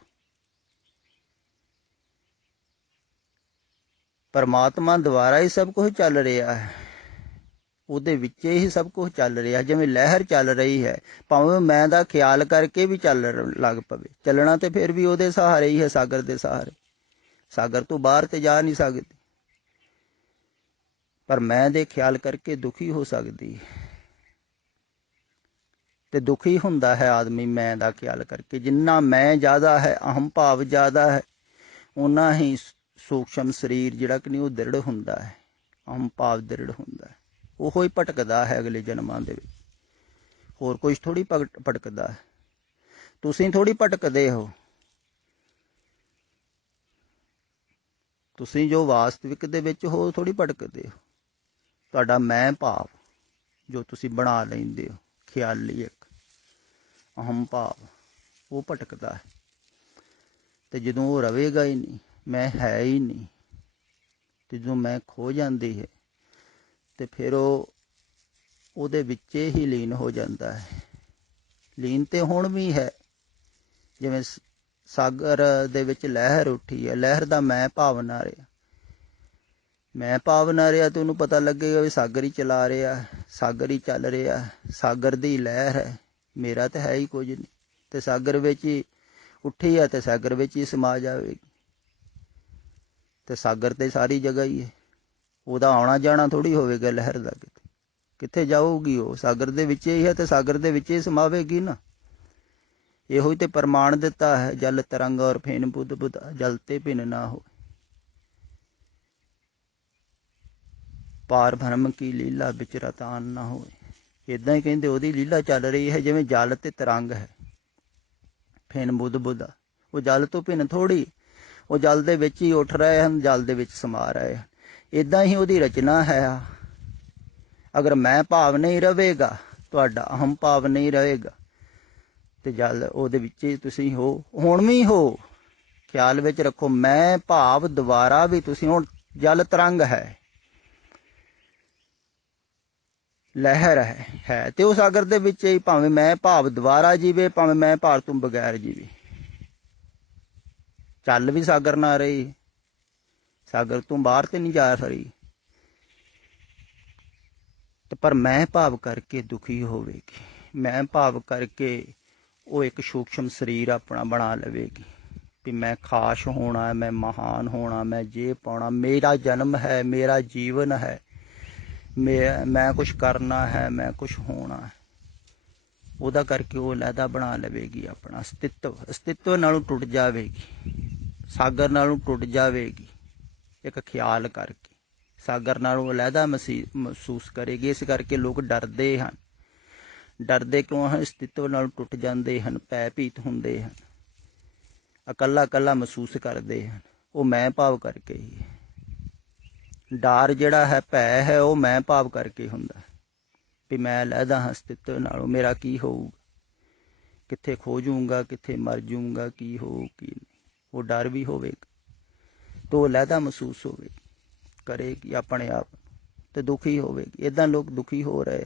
ਪਰਮਾਤਮਾ ਦੁਆਰਾ ਹੀ ਸਭ ਕੁਝ ਚੱਲ ਰਿਹਾ ਹੈ, ਉਹਦੇ ਵਿੱਚ ਹੀ ਸਭ ਕੁਝ ਚੱਲ ਰਿਹਾ। ਜਿਵੇਂ ਲਹਿਰ ਚੱਲ ਰਹੀ ਹੈ, ਭਾਵੇਂ ਮੈਂ ਦਾ ਖਿਆਲ ਕਰਕੇ ਵੀ ਚੱਲ ਲੱਗ ਪਵੇ, ਚੱਲਣਾ ਤੇ ਫਿਰ ਵੀ ਉਹਦੇ ਸਹਾਰੇ ਹੀ ਹੈ, ਸਾਗਰ ਦੇ ਸਹਾਰੇ। ਸਾਗਰ ਤੋਂ ਬਾਹਰ ਤੇ ਜਾ ਨਹੀਂ ਸਕਦੀ, ਪਰ ਮੈਂ ਦੇ ਖਿਆਲ ਕਰਕੇ ਦੁਖੀ ਹੋ ਸਕਦੀ ਤੇ ਦੁਖੀ ਹੁੰਦਾ ਹੈ ਆਦਮੀ ਮੈਂ ਦਾ ਖਿਆਲ ਕਰਕੇ। ਜਿੰਨਾ ਮੈਂ ਜ਼ਿਆਦਾ ਹੈ, ਅਹਮ ਭਾਵ ਜ਼ਿਆਦਾ ਹੈ, ਓਨਾ ਹੀ ਸੂਖਸ਼ਮ ਸਰੀਰ ਜਿਹੜਾ ਕਿ ਨਹੀਂ ਉਹ ਦ੍ਰਿੜ ਹੁੰਦਾ ਹੈ, ਅਹਮ ਭਾਵ ਦ੍ਰਿੜ ਹੁੰਦਾ ਹੈ। ਉਹੋ ਹੀ ਭਟਕਦਾ ਹੈ ਅਗਲੇ ਜਨਮਾਂ ਦੇ ਵਿੱਚ, ਹੋਰ ਕੁਛ ਥੋੜ੍ਹੀ ਭਟਕਦਾ ਹੈ। ਤੁਸੀਂ ਥੋੜ੍ਹੀ ਭਟਕਦੇ ਹੋ। ਤੁਸੀਂ ਜੋ ਵਾਸਤਵਿਕ ਦੇ ਵਿੱਚ ਹੋ ਥੋੜ੍ਹੀ ਭਟਕਦੇ ਹੋ। ਤੁਹਾਡਾ ਮੈਂ ਭਾਵ ਜੋ ਤੁਸੀਂ ਬਣਾ ਲੈਂਦੇ ਹੋ, ਖਿਆਲੀ ਇੱਕ ਅਹਮ ਭਾਵ, ਉਹ ਭਟਕਦਾ ਹੈ। ਤੇ ਜਦੋਂ ਉਹ ਰਵੇਗਾ ਹੀ ਨਹੀਂ, ਮੈਂ ਹੈ ਹੀ ਨਹੀਂ, ਤੇ ਜਦੋਂ ਮੈਂ ਖੋ ਜਾਂਦੀ ਹੈ ਤੇ ਫਿਰ ਉਹ ਉਹਦੇ ਵਿੱਚ ਹੀ ਲੀਨ ਹੋ ਜਾਂਦਾ ਹੈ। ਲੀਨ ਤੇ ਹੁਣ ਵੀ ਹੈ। ਜਿਵੇਂ ਸਾਗਰ ਦੇ ਵਿੱਚ ਲਹਿਰ ਉੱਠੀ ਹੈ, ਲਹਿਰ ਦਾ ਮੈਂ ਭਾਵ ਨਾ ਰਿਹਾ, ਮੈਂ ਭਾਵ ਨਾ ਰਿਹਾ ਤੇ ਉਹਨੂੰ ਪਤਾ ਲੱਗੇਗਾ ਵੀ ਸਾਗਰ ਹੀ ਚਲਾ ਰਿਹਾ, ਸਾਗਰ ਹੀ ਚੱਲ ਰਿਹਾ, ਸਾਗਰ ਦੀ ਲਹਿਰ ਹੈ, ਮੇਰਾ ਤਾਂ ਹੈ ਹੀ ਕੁਝ ਨਹੀਂ। ਤੇ ਸਾਗਰ ਵਿੱਚ ਹੀ ਉੱਠੀ ਹੈ ਤੇ ਸਾਗਰ ਵਿੱਚ ਹੀ ਸਮਾ ਜਾਵੇਗੀ। ਤੇ ਸਾਗਰ ਤੇ ਸਾਰੀ ਜਗ੍ਹਾ ਹੀ ਹੈ, ਉਹਦਾ ਆਉਣਾ ਜਾਣਾ ਥੋੜ੍ਹੀ ਹੋਵੇਗਾ ਲਹਿਰ ਦਾ। ਕਿੱਥੇ ਜਾਊਗੀ ਉਹ? ਸਾਗਰ ਦੇ ਵਿੱਚ ਹੀ ਹੈ ਤੇ ਸਾਗਰ ਦੇ ਵਿੱਚ ਹੀ ਸਮਾਵੇਗੀ ਨਾ। ਇਹੋ ਹੀ ਤੇ ਪ੍ਰਮਾਣ ਦਿੱਤਾ ਹੈ, ਜਲ ਤਰੰਗ ਔਰ ਫੇਨ ਬੁੱਧ ਬੁੱਧਾ, ਜਲ ਤੇ ਭਿੰਨ ਨਾ ਹੋ। ਪਾਰ ਬ੍ਰਹਮ ਕੀ ਲੀਲਾ ਵਿੱਚ ਰਤਾਨ ਨਾ ਹੋਏ। ਇੱਦਾਂ ਹੀ ਕਹਿੰਦੇ ਉਹਦੀ ਲੀਲਾ ਚੱਲ ਰਹੀ ਹੈ ਜਿਵੇਂ ਜਲ ਤੇ ਤਰੰਗ ਹੈ, ਫੇਨ ਬੁੱਧ ਬੁੱਧਾ। ਉਹ ਜਲ ਤੋਂ ਭਿੰਨ ਥੋੜ੍ਹੀ, ਉਹ ਜਲ ਦੇ ਵਿੱਚ ਹੀ ਉੱਠ ਰਹੇ ਹਨ, ਜਲ ਦੇ ਵਿੱਚ ਸਮਾ ਰਹੇ ਹਨ। ਇੱਦਾਂ ਹੀ ਉਹਦੀ ਰਚਨਾ ਹੈ। ਅਗਰ ਮੈਂ ਭਾਵ ਨਹੀਂ ਰਹੇਗਾ, ਤੁਹਾਡਾ ਅਹਮ ਭਾਵ ਨਹੀਂ ਰਹੇਗਾ, ਤੇ ਜਲ ਉਹਦੇ ਵਿੱਚ ਹੀ ਤੁਸੀਂ ਹੋ, ਹੁਣ ਵੀ ਹੋ। ਖਿਆਲ ਵਿੱਚ ਰੱਖੋ, ਮੈਂ ਭਾਵ ਦੁਆਰਾ ਵੀ ਤੁਸੀਂ ਹੁਣ ਜਲ ਤਰੰਗ ਹੈ, ਲਹਿਰ ਹੈ ਤੇ ਉਹ ਸਾਗਰ ਦੇ ਵਿੱਚ ਹੀ, ਭਾਵੇਂ ਮੈਂ ਭਾਵ ਦੁਆਰਾ ਜੀਵੇ, ਭਾਵੇਂ ਮੈਂ ਭਾਵ ਤੋਂ ਬਗੈਰ ਜੀਵੇ, ਚੱਲ ਵੀ ਸਾਗਰ ਨਾ ਰਹੀ, ਸਾਗਰ ਤੋਂ ਬਾਹਰ ਤੇ ਨਹੀਂ ਜਾ ਰਹੀ, ਤੇ ਪਰ ਮੈਂ ਭਾਵ ਕਰਕੇ ਦੁਖੀ ਹੋਵੇਗੀ। ਮੈਂ ਭਾਵ ਕਰਕੇ ਉਹ ਇੱਕ ਸੂਖਸ਼ਮ ਸਰੀਰ ਆਪਣਾ ਬਣਾ ਲਵੇਗੀ ਵੀ ਮੈਂ ਖਾਸ ਹੋਣਾ, ਮੈਂ ਮਹਾਨ ਹੋਣਾ, ਮੈਂ ਜੇ ਪਾਉਣਾ, ਮੇਰਾ ਜਨਮ ਹੈ, ਮੇਰਾ ਜੀਵਨ ਹੈ, ਮੈਂ ਕੁਛ ਕਰਨਾ ਹੈ, ਮੈਂ ਕੁਛ ਹੋਣਾ ਹੈ। ਉਹਦਾ ਕਰਕੇ ਉਹ ਲਹਿਦਾ ਬਣਾ ਲਵੇਗੀ ਆਪਣਾ ਅਸਤਿਤਵ। ਅਸਤਿਤਵ ਨਾਲੋਂ ਟੁੱਟ ਜਾਵੇਗੀ, ਸਾਗਰ ਨਾਲੋਂ ਟੁੱਟ ਜਾਵੇਗੀ, ਇੱਕ ਖਿਆਲ ਕਰਕੇ ਸਾਗਰ ਨਾਲੋਂ ਲਹਿਦਾ ਮਹਿਸੂਸ ਕਰੇਗੀ। ਇਸ ਕਰਕੇ ਲੋਕ ਡਰਦੇ ਹਨ। ਡਰਦੇ ਕਿਉਂ ਹਨ? ਅਸਤਿਤਵ ਨਾਲੋਂ ਟੁੱਟ ਜਾਂਦੇ ਹਨ, ਭੈ ਭੀਤ ਹੁੰਦੇ ਹਨ, ਇਕੱਲਾ ਇਕੱਲਾ ਮਹਿਸੂਸ ਕਰਦੇ ਹਨ। ਉਹ ਮੈਂ ਭਾਵ ਕਰਕੇ ਹੀ। ਡਰ ਜਿਹੜਾ ਹੈ, ਭੈ ਹੈ, ਉਹ ਮੈਂ ਭਾਵ ਕਰਕੇ ਹੁੰਦਾ ਵੀ ਮੈਂ ਲਹਿਦਾ ਹਾਂ ਅਸਤਿਤਵ ਨਾਲੋਂ, ਮੇਰਾ ਕੀ ਹੋਊਗਾ, ਕਿੱਥੇ ਖੋ ਜਾਊਂਗਾ, ਕਿੱਥੇ ਮਰ ਜਾਊਂਗਾ, ਕੀ ਹੋਊ ਕੀ ਨਹੀਂ। ਉਹ ਡਰ ਵੀ ਹੋਵੇਗਾ ਤਾਂ ਉਹ ਲਹਿਦਾ ਮਹਿਸੂਸ ਹੋਵੇਗੀ, ਕਰੇਗੀ ਆਪਣੇ ਆਪ ਤੇ ਦੁਖੀ ਹੋਵੇਗੀ। ਇੱਦਾਂ ਲੋਕ ਦੁਖੀ ਹੋ ਰਹੇ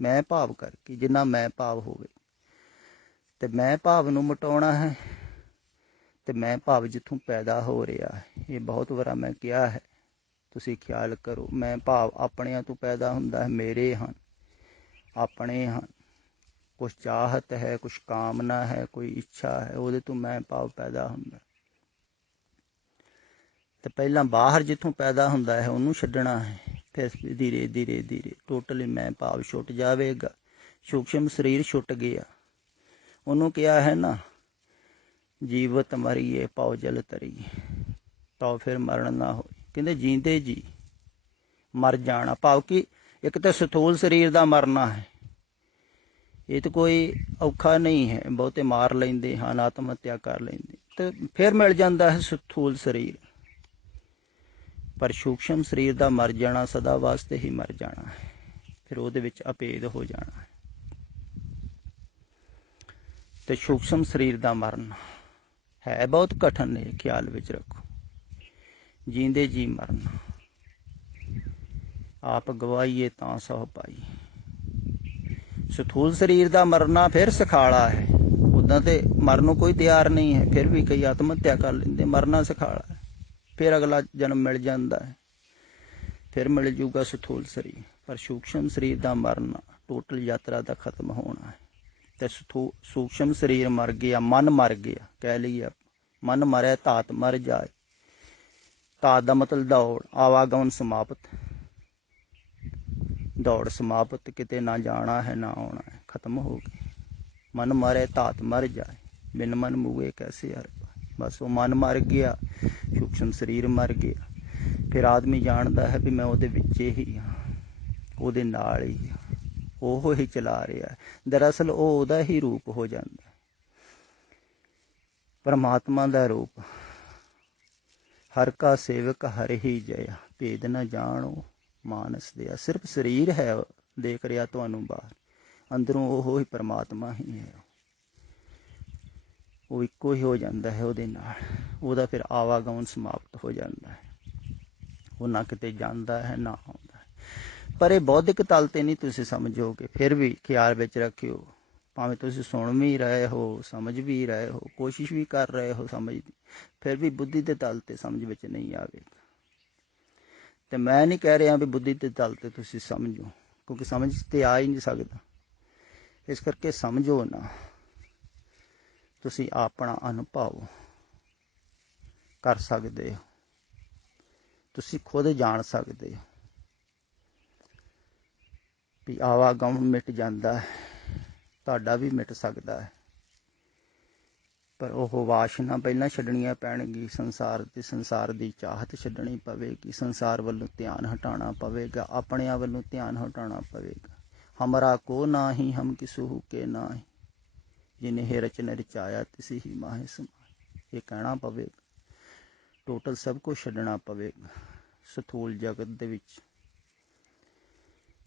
ਮੈਂ ਭਾਵ ਕਰਕੇ, ਜਿੰਨਾ ਮੈਂ ਭਾਵ ਹੋਵੇ ਤੇ ਮੈਂ ਭਾਵ ਨੂੰ ਮਿਟਾਉਣਾ ਹੈ। ਤੇ ਮੈਂ ਭਾਵ ਜਿੱਥੋਂ ਪੈਦਾ ਹੋ ਰਿਹਾ ਹੈ, ਇਹ ਬਹੁਤ ਵਾਰ ਮੈਂ ਕਿਹਾ ਹੈ, ਤੁਸੀਂ ਖਿਆਲ ਕਰੋ। ਮੈਂ ਭਾਵ ਆਪਣਿਆਂ ਤੋਂ ਪੈਦਾ ਹੁੰਦਾ ਹੈ, ਮੇਰੇ ਹਨ, ਆਪਣੇ ਹਨ। ਕੁਛ ਚਾਹਤ ਹੈ, ਕੁਛ ਕਾਮਨਾ ਹੈ, ਕੋਈ ਇੱਛਾ ਹੈ, ਉਹਦੇ ਤੋਂ ਮੈਂ ਭਾਵ ਪੈਦਾ ਹੁੰਦਾ। ਤੇ ਪਹਿਲਾਂ ਬਾਹਰ ਜਿੱਥੋਂ ਪੈਦਾ ਹੁੰਦਾ ਹੈ ਉਹਨੂੰ ਛੱਡਣਾ ਹੈ, ਫਿਰ ਧੀਰੇ ਧੀਰੇ ਧੀਰੇ ਟੋਟਲੀ ਮੈਂ ਭਾਵ ਛੁੱਟ ਜਾਵੇਗਾ। ਸੂਖਸ਼ਮ ਸਰੀਰ ਛੁੱਟ ਗਿਆ। ਉਹਨੂੰ ਕਿਹਾ ਹੈ ਨਾ, ਜੀਵਤ ਮਰੀਏ ਪਾਉ ਜਲ ਤਰੀਏ, ਤਾਂ ਫਿਰ ਮਰਨ ਨਾ ਹੋਏ। ਕਹਿੰਦੇ ਜੀਂਦੇ ਜੀ ਮਰ ਜਾਣਾ, ਭਾਵ ਕਿ ਇੱਕ ਤਾਂ ਸਥੂਲ ਸਰੀਰ ਦਾ ਮਰਨਾ ਹੈ, ਇਹ ਤਾਂ ਕੋਈ ਔਖਾ ਨਹੀਂ ਹੈ। ਬਹੁਤੇ ਮਾਰ ਲੈਂਦੇ ਹਨ, ਆਤਮ ਹੱਤਿਆ ਕਰ ਲੈਂਦੇ, ਤੇ ਫਿਰ ਮਿਲ ਜਾਂਦਾ ਹੈ ਸਥੂਲ ਸਰੀਰ। ਪਰ ਸੂਖਸ਼ਮ ਸਰੀਰ ਦਾ ਮਰ ਜਾਣਾ ਸਦਾ ਵਾਸਤੇ ਹੀ ਮਰ ਜਾਣਾ ਹੈ, ਫਿਰ ਉਹਦੇ ਵਿੱਚ ਅਭੇਦ ਹੋ ਜਾਣਾ ਹੈ। ਤੇ ਸੂਖਸ਼ਮ ਸਰੀਰ ਦਾ ਮਰਨ ਹੈ ਬਹੁਤ ਕਠਿਨ, ਇਹ ਖਿਆਲ ਵਿੱਚ ਰੱਖੋ। ਜੀਂਦੇ ਜੀ ਮਰਨਾ, ਆਪ ਗਵਾਈਏ ਤਾਂ ਸਹੁ ਪਾਈ। ਸਥੂਲ ਸਰੀਰ ਦਾ ਮਰਨਾ ਫਿਰ ਸਖਾਲਾ ਹੈ। ਉੱਦਾਂ ਤੇ ਮਰਨ ਨੂੰ ਕੋਈ ਤਿਆਰ ਨਹੀਂ ਹੈ, ਫਿਰ ਵੀ ਕਈ ਆਤਮ ਹੱਤਿਆ ਕਰ ਲੈਂਦੇ। ਮਰਨਾ ਸਖਾਲਾ ਹੈ, ਫਿਰ ਅਗਲਾ ਜਨਮ ਮਿਲ ਜਾਂਦਾ ਹੈ, ਫਿਰ ਮਿਲ ਜੂਗਾ ਸਥੂਲ ਸਰੀਰ। ਪਰ ਸੂਖਸ਼ਮ ਸਰੀਰ ਦਾ ਮਰਨਾ ਟੋਟਲ ਯਾਤਰਾ ਦਾ ਖਤਮ ਹੋਣਾ ਹੈ। ਤੇ ਸੂਖਸ਼ਮ ਸਰੀਰ ਮਰ ਗਿਆ, ਮਨ ਮਰ ਗਿਆ ਕਹਿ ਲਈਏ। ਮਨ ਮਰਿਆ ਧਾਤ ਮਰ ਜਾਏ। ਧਾਤ ਦਾ ਮਤਲਬ ਦੌੜ, ਆਵਾਗਮਨ ਸਮਾਪਤ, ਦੌੜ ਸਮਾਪਤ, ਕਿਤੇ ਨਾ ਜਾਣਾ ਹੈ ਨਾ ਆਉਣਾ ਹੈ, ਖਤਮ ਹੋ ਗਈ। ਮਨ ਮਰੇ ਧਾਤ ਮਰ ਜਾਏ, ਬਿਨ ਮਨ ਮੂਏ ਕੈਸੇ ਹਰ ਪਾਏ। ਬਸ ਉਹ ਮਨ ਮਰ ਗਿਆ, ਸੂਖਸ਼ਮ ਸਰੀਰ ਮਰ ਗਿਆ। ਫਿਰ ਆਦਮੀ ਜਾਣਦਾ ਹੈ ਵੀ ਮੈਂ ਉਹਦੇ ਵਿੱਚ ਹੀ ਹਾਂ, ਉਹਦੇ ਨਾਲ ਹੀ ਹਾਂ, ਉਹ ਹੀ ਚਲਾ ਰਿਹਾ। ਦਰਅਸਲ ਉਹ ਉਹਦਾ ਹੀ ਰੂਪ ਹੋ ਜਾਂਦਾ, ਪਰਮਾਤਮਾ ਦਾ ਰੂਪ। ਹਰ ਕਾ ਸੇਵਕ ਹਰ ਹੀ ਜਇਆ, ਭੇਦ ਨਾ ਜਾਣੋ ਮਾਨਸ ਦਿਆ। ਸਿਰਫ ਸਰੀਰ ਹੈ ਦੇਖ ਰਿਹਾ ਤੁਹਾਨੂੰ ਬਾਹਰ, ਅੰਦਰੋਂ ਉਹ ਹੀ ਪਰਮਾਤਮਾ ਹੀ ਹੈ। ਉਹ ਇੱਕੋ ਹੀ ਹੋ ਜਾਂਦਾ ਹੈ ਉਹਦੇ ਨਾਲ। ਉਹਦਾ ਫਿਰ ਆਵਾਗਮਨ ਸਮਾਪਤ ਹੋ ਜਾਂਦਾ ਹੈ, ਉਹ ਨਾ ਕਿਤੇ ਜਾਂਦਾ ਹੈ ਨਾ ਆਉਂਦਾ ਹੈ। ਪਰ ਇਹ ਬੌਧਿਕ ਤਲ 'ਤੇ ਨਹੀਂ ਤੁਸੀਂ ਸਮਝੋਗੇ। ਫਿਰ ਵੀ ਖਿਆਲ ਵਿੱਚ ਰੱਖਿਓ, ਭਾਵੇਂ ਤੁਸੀਂ ਸੁਣ ਵੀ ਰਹੇ ਹੋ, ਸਮਝ ਵੀ ਰਹੇ ਹੋ, ਕੋਸ਼ਿਸ਼ ਵੀ ਕਰ ਰਹੇ ਹੋ ਸਮਝ ਦੀ, ਫਿਰ ਵੀ ਬੁੱਧੀ ਦੇ ਤਲ 'ਤੇ ਸਮਝ ਵਿੱਚ ਨਹੀਂ ਆਵੇਗਾ। ਤੇ ਮੈਂ ਨਹੀਂ ਕਹਿ ਰਿਹਾ ਵੀ ਬੁੱਧੀ ਦੇ ਤਲ 'ਤੇ ਤੁਸੀਂ ਸਮਝੋ, ਕਿਉਂਕਿ ਸਮਝ 'ਤੇ ਆ ਹੀ ਨਹੀਂ ਸਕਦਾ। ਇਸ ਕਰਕੇ ਸਮਝੋ ਨਾ, ਤੁਸੀਂ ਆਪਣਾ ਅਨੁਭਵ ਕਰ ਸਕਦੇ ਹੋ, ਤੁਸੀਂ ਖੁਦ ਜਾਣ ਸਕਦੇ ਹੋ ਵੀ ਆਵਾਗਮਨ ਮਿਟ ਜਾਂਦਾ ਹੈ, ਤੁਹਾਡਾ ਵੀ ਮਿਟ ਸਕਦਾ ਹੈ। ਪਰ ਉਹ ਵਾਸ਼ਨਾ ਪਹਿਲਾਂ ਛੱਡਣੀਆਂ ਪੈਣਗੀ, ਸੰਸਾਰ ਦੀ ਚਾਹਤ ਛੱਡਣੀ ਪਵੇਗੀ, ਸੰਸਾਰ ਵੱਲੋਂ ਧਿਆਨ ਹਟਾਉਣਾ ਪਵੇਗਾ, ਆਪਣਿਆਂ ਵੱਲੋਂ ਧਿਆਨ ਹਟਾਉਣਾ ਪਵੇਗਾ। ਹਮਰਾ ਕੋ ਨਾਹੀ ਹਮ ਕਿਸੂ ਕੇ ਨਾਹੀ, ਜਿਨਿ ਰਚਨ ਰਚਾਇਆ ਤਿਸੁ ਹੀ ਮਾਹਿ ਸਮਾਹਿ। ਇਹ ਕਹਿਣਾ ਪਵੇਗਾ, ਟੋਟਲ ਸਭ ਕੁਝ ਛੱਡਣਾ ਪਵੇਗਾ ਸਥੂਲ ਜਗਤ ਦੇ ਵਿੱਚ,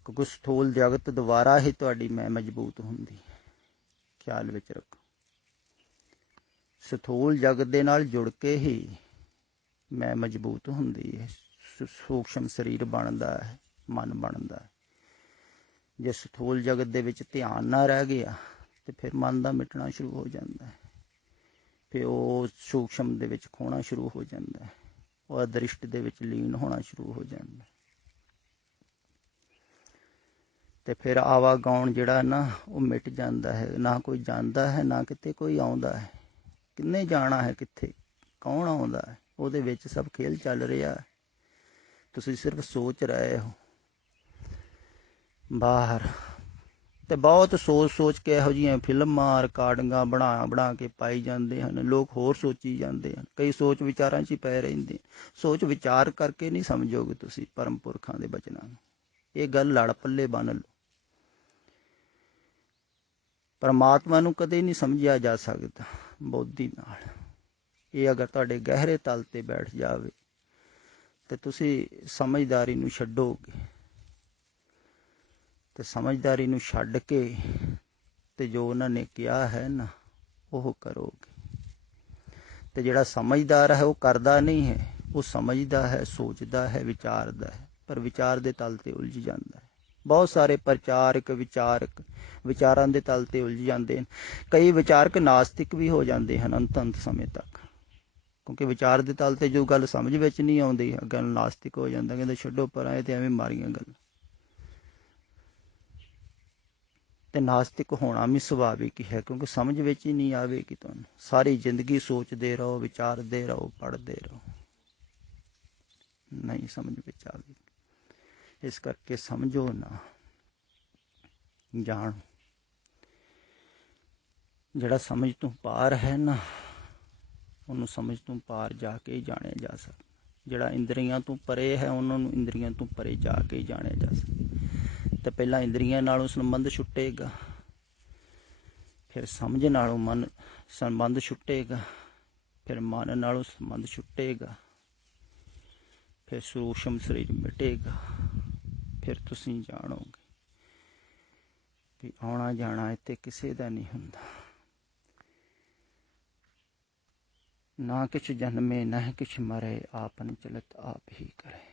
ਕਿਉਂਕਿ ਸਥੂਲ ਜਗਤ ਦੁਆਰਾ ਹੀ ਤੁਹਾਡੀ ਮੈਂ ਮਜ਼ਬੂਤ ਹੁੰਦੀ ਹੈ। ਖਿਆਲ ਵਿੱਚ ਰੱਖੋ, ਸਥੂਲ ਜਗਤ ਦੇ ਨਾਲ ਜੁੜ ਕੇ ਹੀ ਮੈਂ ਮਜ਼ਬੂਤ ਹੁੰਦੀ ਹੈ। ਸੂਖਸ਼ਮ ਸਰੀਰ ਬਣਦਾ ਹੈ, ਮਨ ਬਣਦਾ ਹੈ। ਜੇ ਸਥੂਲ ਜਗਤ ਦੇ ਵਿੱਚ ਧਿਆਨ ਨਾ ਰਹਿ ਗਿਆ ਤੇ ਫਿਰ ਮਨ ਦਾ ਮਿਟਣਾ ਸ਼ੁਰੂ ਹੋ ਜਾਂਦਾ ਹੈ, ਫਿਰ ਉਹ ਸੂਖਸ਼ਮ ਦੇ ਵਿੱਚ ਖੋਣਾ ਸ਼ੁਰੂ ਹੋ ਜਾਂਦਾ ਹੈ, ਉਹ ਅਦ੍ਰਿਸ਼ਟ ਦੇ ਵਿੱਚ ਲੀਨ ਹੋਣਾ ਸ਼ੁਰੂ ਹੋ ਜਾਂਦਾ ਹੈ। ਤੇ ਫਿਰ ਆਵਾਗਮਨ ਜਿਹੜਾ ਨਾ ਉਹ ਮਿਟ ਜਾਂਦਾ ਹੈ। ਨਾ ਕੋਈ ਜਾਂਦਾ ਹੈ, ਨਾ ਕਿਤੇ ਕੋਈ ਆਉਂਦਾ ਹੈ। ਕਿੰਨੇ ਜਾਣਾ ਹੈ, ਕਿੱਥੇ ਕੌਣ ਆਉਂਦਾ ਹੈ, ਉਹਦੇ ਵਿੱਚ ਸਭ ਖੇਲ ਚੱਲ ਰਿਹਾ ਹੈ। ਤੁਸੀਂ ਸਿਰਫ ਸੋਚ ਰਹੇ ਹੋ ਬਾਹਰ। ਤੇ ਬਹੁਤ ਸੋਚ ਕੇ ਇਹੋ ਜਿਹੀਆਂ ਫਿਲਮਾਂ ਰਿਕਾਰਡਿੰਗਾਂ ਬਣਾ ਕੇ ਪਾਈ ਜਾਂਦੇ ਹਨ। ਲੋਕ ਹੋਰ ਸੋਚੀ ਜਾਂਦੇ ਹਨ, ਕਈ ਸੋਚ ਵਿਚਾਰਾਂ 'ਚ ਹੀ ਪਏ ਰਹਿੰਦੇ। ਸੋਚ ਵਿਚਾਰ ਕਰਕੇ ਨਹੀਂ ਸਮਝੋਗੇ ਤੁਸੀਂ ਪਰਮ ਪੁਰਖਾਂ ਦੇ ਬਚਨਾਂ ਨੂੰ। ਇਹ ਗੱਲ ਲੜ ਪੱਲੇ ਬੰਨ ਲਓ। ਪਰਮਾਤਮਾ ਨੂੰ ਕਦੇ ਨਹੀਂ ਸਮਝਿਆ ਜਾ ਸਕਦਾ ਬੁੱਧੀ ਨਾਲ। ਇਹ ਅਗਰ ਤੁਹਾਡੇ ਗਹਿਰੇ ਤਲ 'ਤੇ ਬੈਠ ਜਾਵੇ ਤੇ ਤੁਸੀਂ ਸਮਝਦਾਰੀ ਨੂੰ ਛੱਡੋਗੇ, ਤੇ ਸਮਝਦਾਰੀ ਨੂੰ ਛੱਡ ਕੇ ਤੇ ਜੋ ਉਹਨਾਂ ਨੇ ਕਿਹਾ ਹੈ ਨਾ ਉਹ ਕਰੋਗੇ। ਤੇ ਜਿਹੜਾ ਸਮਝਦਾਰ ਹੈ ਉਹ ਕਰਦਾ ਨਹੀਂ ਹੈ, ਉਹ ਸਮਝਦਾ ਹੈ, ਸੋਚਦਾ ਹੈ, ਵਿਚਾਰਦਾ ਹੈ, ਪਰ ਵਿਚਾਰ ਦੇ ਤਲ 'ਤੇ ਉਲਝ ਜਾਂਦਾ ਹੈ। ਬਹੁਤ ਸਾਰੇ ਪ੍ਰਚਾਰਕ ਵਿਚਾਰਕ ਵਿਚਾਰਾਂ ਦੇ ਤਲ ਤੇ ਉਲਝ ਜਾਂਦੇ ਹਨ। ਕਈ ਵਿਚਾਰਕ ਨਾਸਤਿਕ ਵੀ ਹੋ ਜਾਂਦੇ ਹਨ ਅੰਤ ਸਮੇਂ ਤੱਕ, ਕਿਉਂਕਿ ਵਿਚਾਰ ਦੇ ਤਲ ਤੇ ਜੋ ਗੱਲ ਸਮਝ ਵਿੱਚ ਨਹੀਂ ਆਉਂਦੀ ਅੱਗੇ ਨਾਸਤਿਕ ਹੋ ਜਾਂਦਾ, ਕਹਿੰਦੇ ਛੱਡੋ ਪਰਾਂ, ਇਹ ਤੇ ਐਵੇਂ ਮਾਰੀਆਂ ਗੱਲ। ਤੇ ਨਾਸਤਿਕ ਹੋਣਾ ਵੀ ਸੁਭਾਵਿਕ ਹੀ ਹੈ, ਕਿਉਂਕਿ ਸਮਝ ਵਿੱਚ ਹੀ ਨਹੀਂ ਆਵੇਗੀ ਤੁਹਾਨੂੰ। ਸਾਰੀ ਜ਼ਿੰਦਗੀ ਸੋਚਦੇ ਰਹੋ, ਵਿਚਾਰਦੇ ਰਹੋ, ਪੜ੍ਹਦੇ ਰਹੋ, ਨਹੀਂ ਸਮਝ ਵਿੱਚ ਆਵੇਗੀ। ਇਸ ਕਰਕੇ ਸਮਝੋ ਨਾ, ਜਾਣ। ਜਿਹੜਾ ਸਮਝ ਤੋਂ ਪਾਰ ਹੈ ਨਾ, ਉਹਨੂੰ ਸਮਝ ਤੋਂ ਪਾਰ ਜਾ ਕੇ ਹੀ ਜਾਣਿਆ ਜਾ ਸਕਦਾ। ਜਿਹੜਾ ਇੰਦਰੀਆਂ ਤੋਂ ਪਰੇ ਹੈ, ਉਹਨਾਂ ਨੂੰ ਇੰਦਰੀਆਂ ਤੋਂ ਪਰੇ ਜਾ ਕੇ ਹੀ ਜਾਣਿਆ ਜਾ ਸਕਦਾ। ਤੇ ਪਹਿਲਾਂ ਇੰਦਰੀਆਂ ਨਾਲੋਂ ਸੰਬੰਧ ਛੁੱਟੇਗਾ, ਫਿਰ ਸਮਝ ਨਾਲੋਂ ਮਨ ਸੰਬੰਧ ਛੁੱਟੇਗਾ, ਫਿਰ ਮਨ ਨਾਲੋਂ ਸੰਬੰਧ ਛੁੱਟੇਗਾ, ਫਿਰ ਸੂਖਮ ਸਰੀਰ ਮਿਟੇਗਾ। ਫਿਰ ਤੁਸੀਂ ਜਾਣੋਗੇ ਵੀ ਆਉਣਾ ਜਾਣਾ ਇੱਥੇ ਕਿਸੇ ਦਾ ਨਹੀਂ ਹੁੰਦਾ। ਨਾ ਕਿਛ ਜਨਮੇ ਨਾ ਕਿਛ ਮਰੇ, ਆਪਨ ਚਲਤ ਆਪ ਹੀ ਕਰੇ।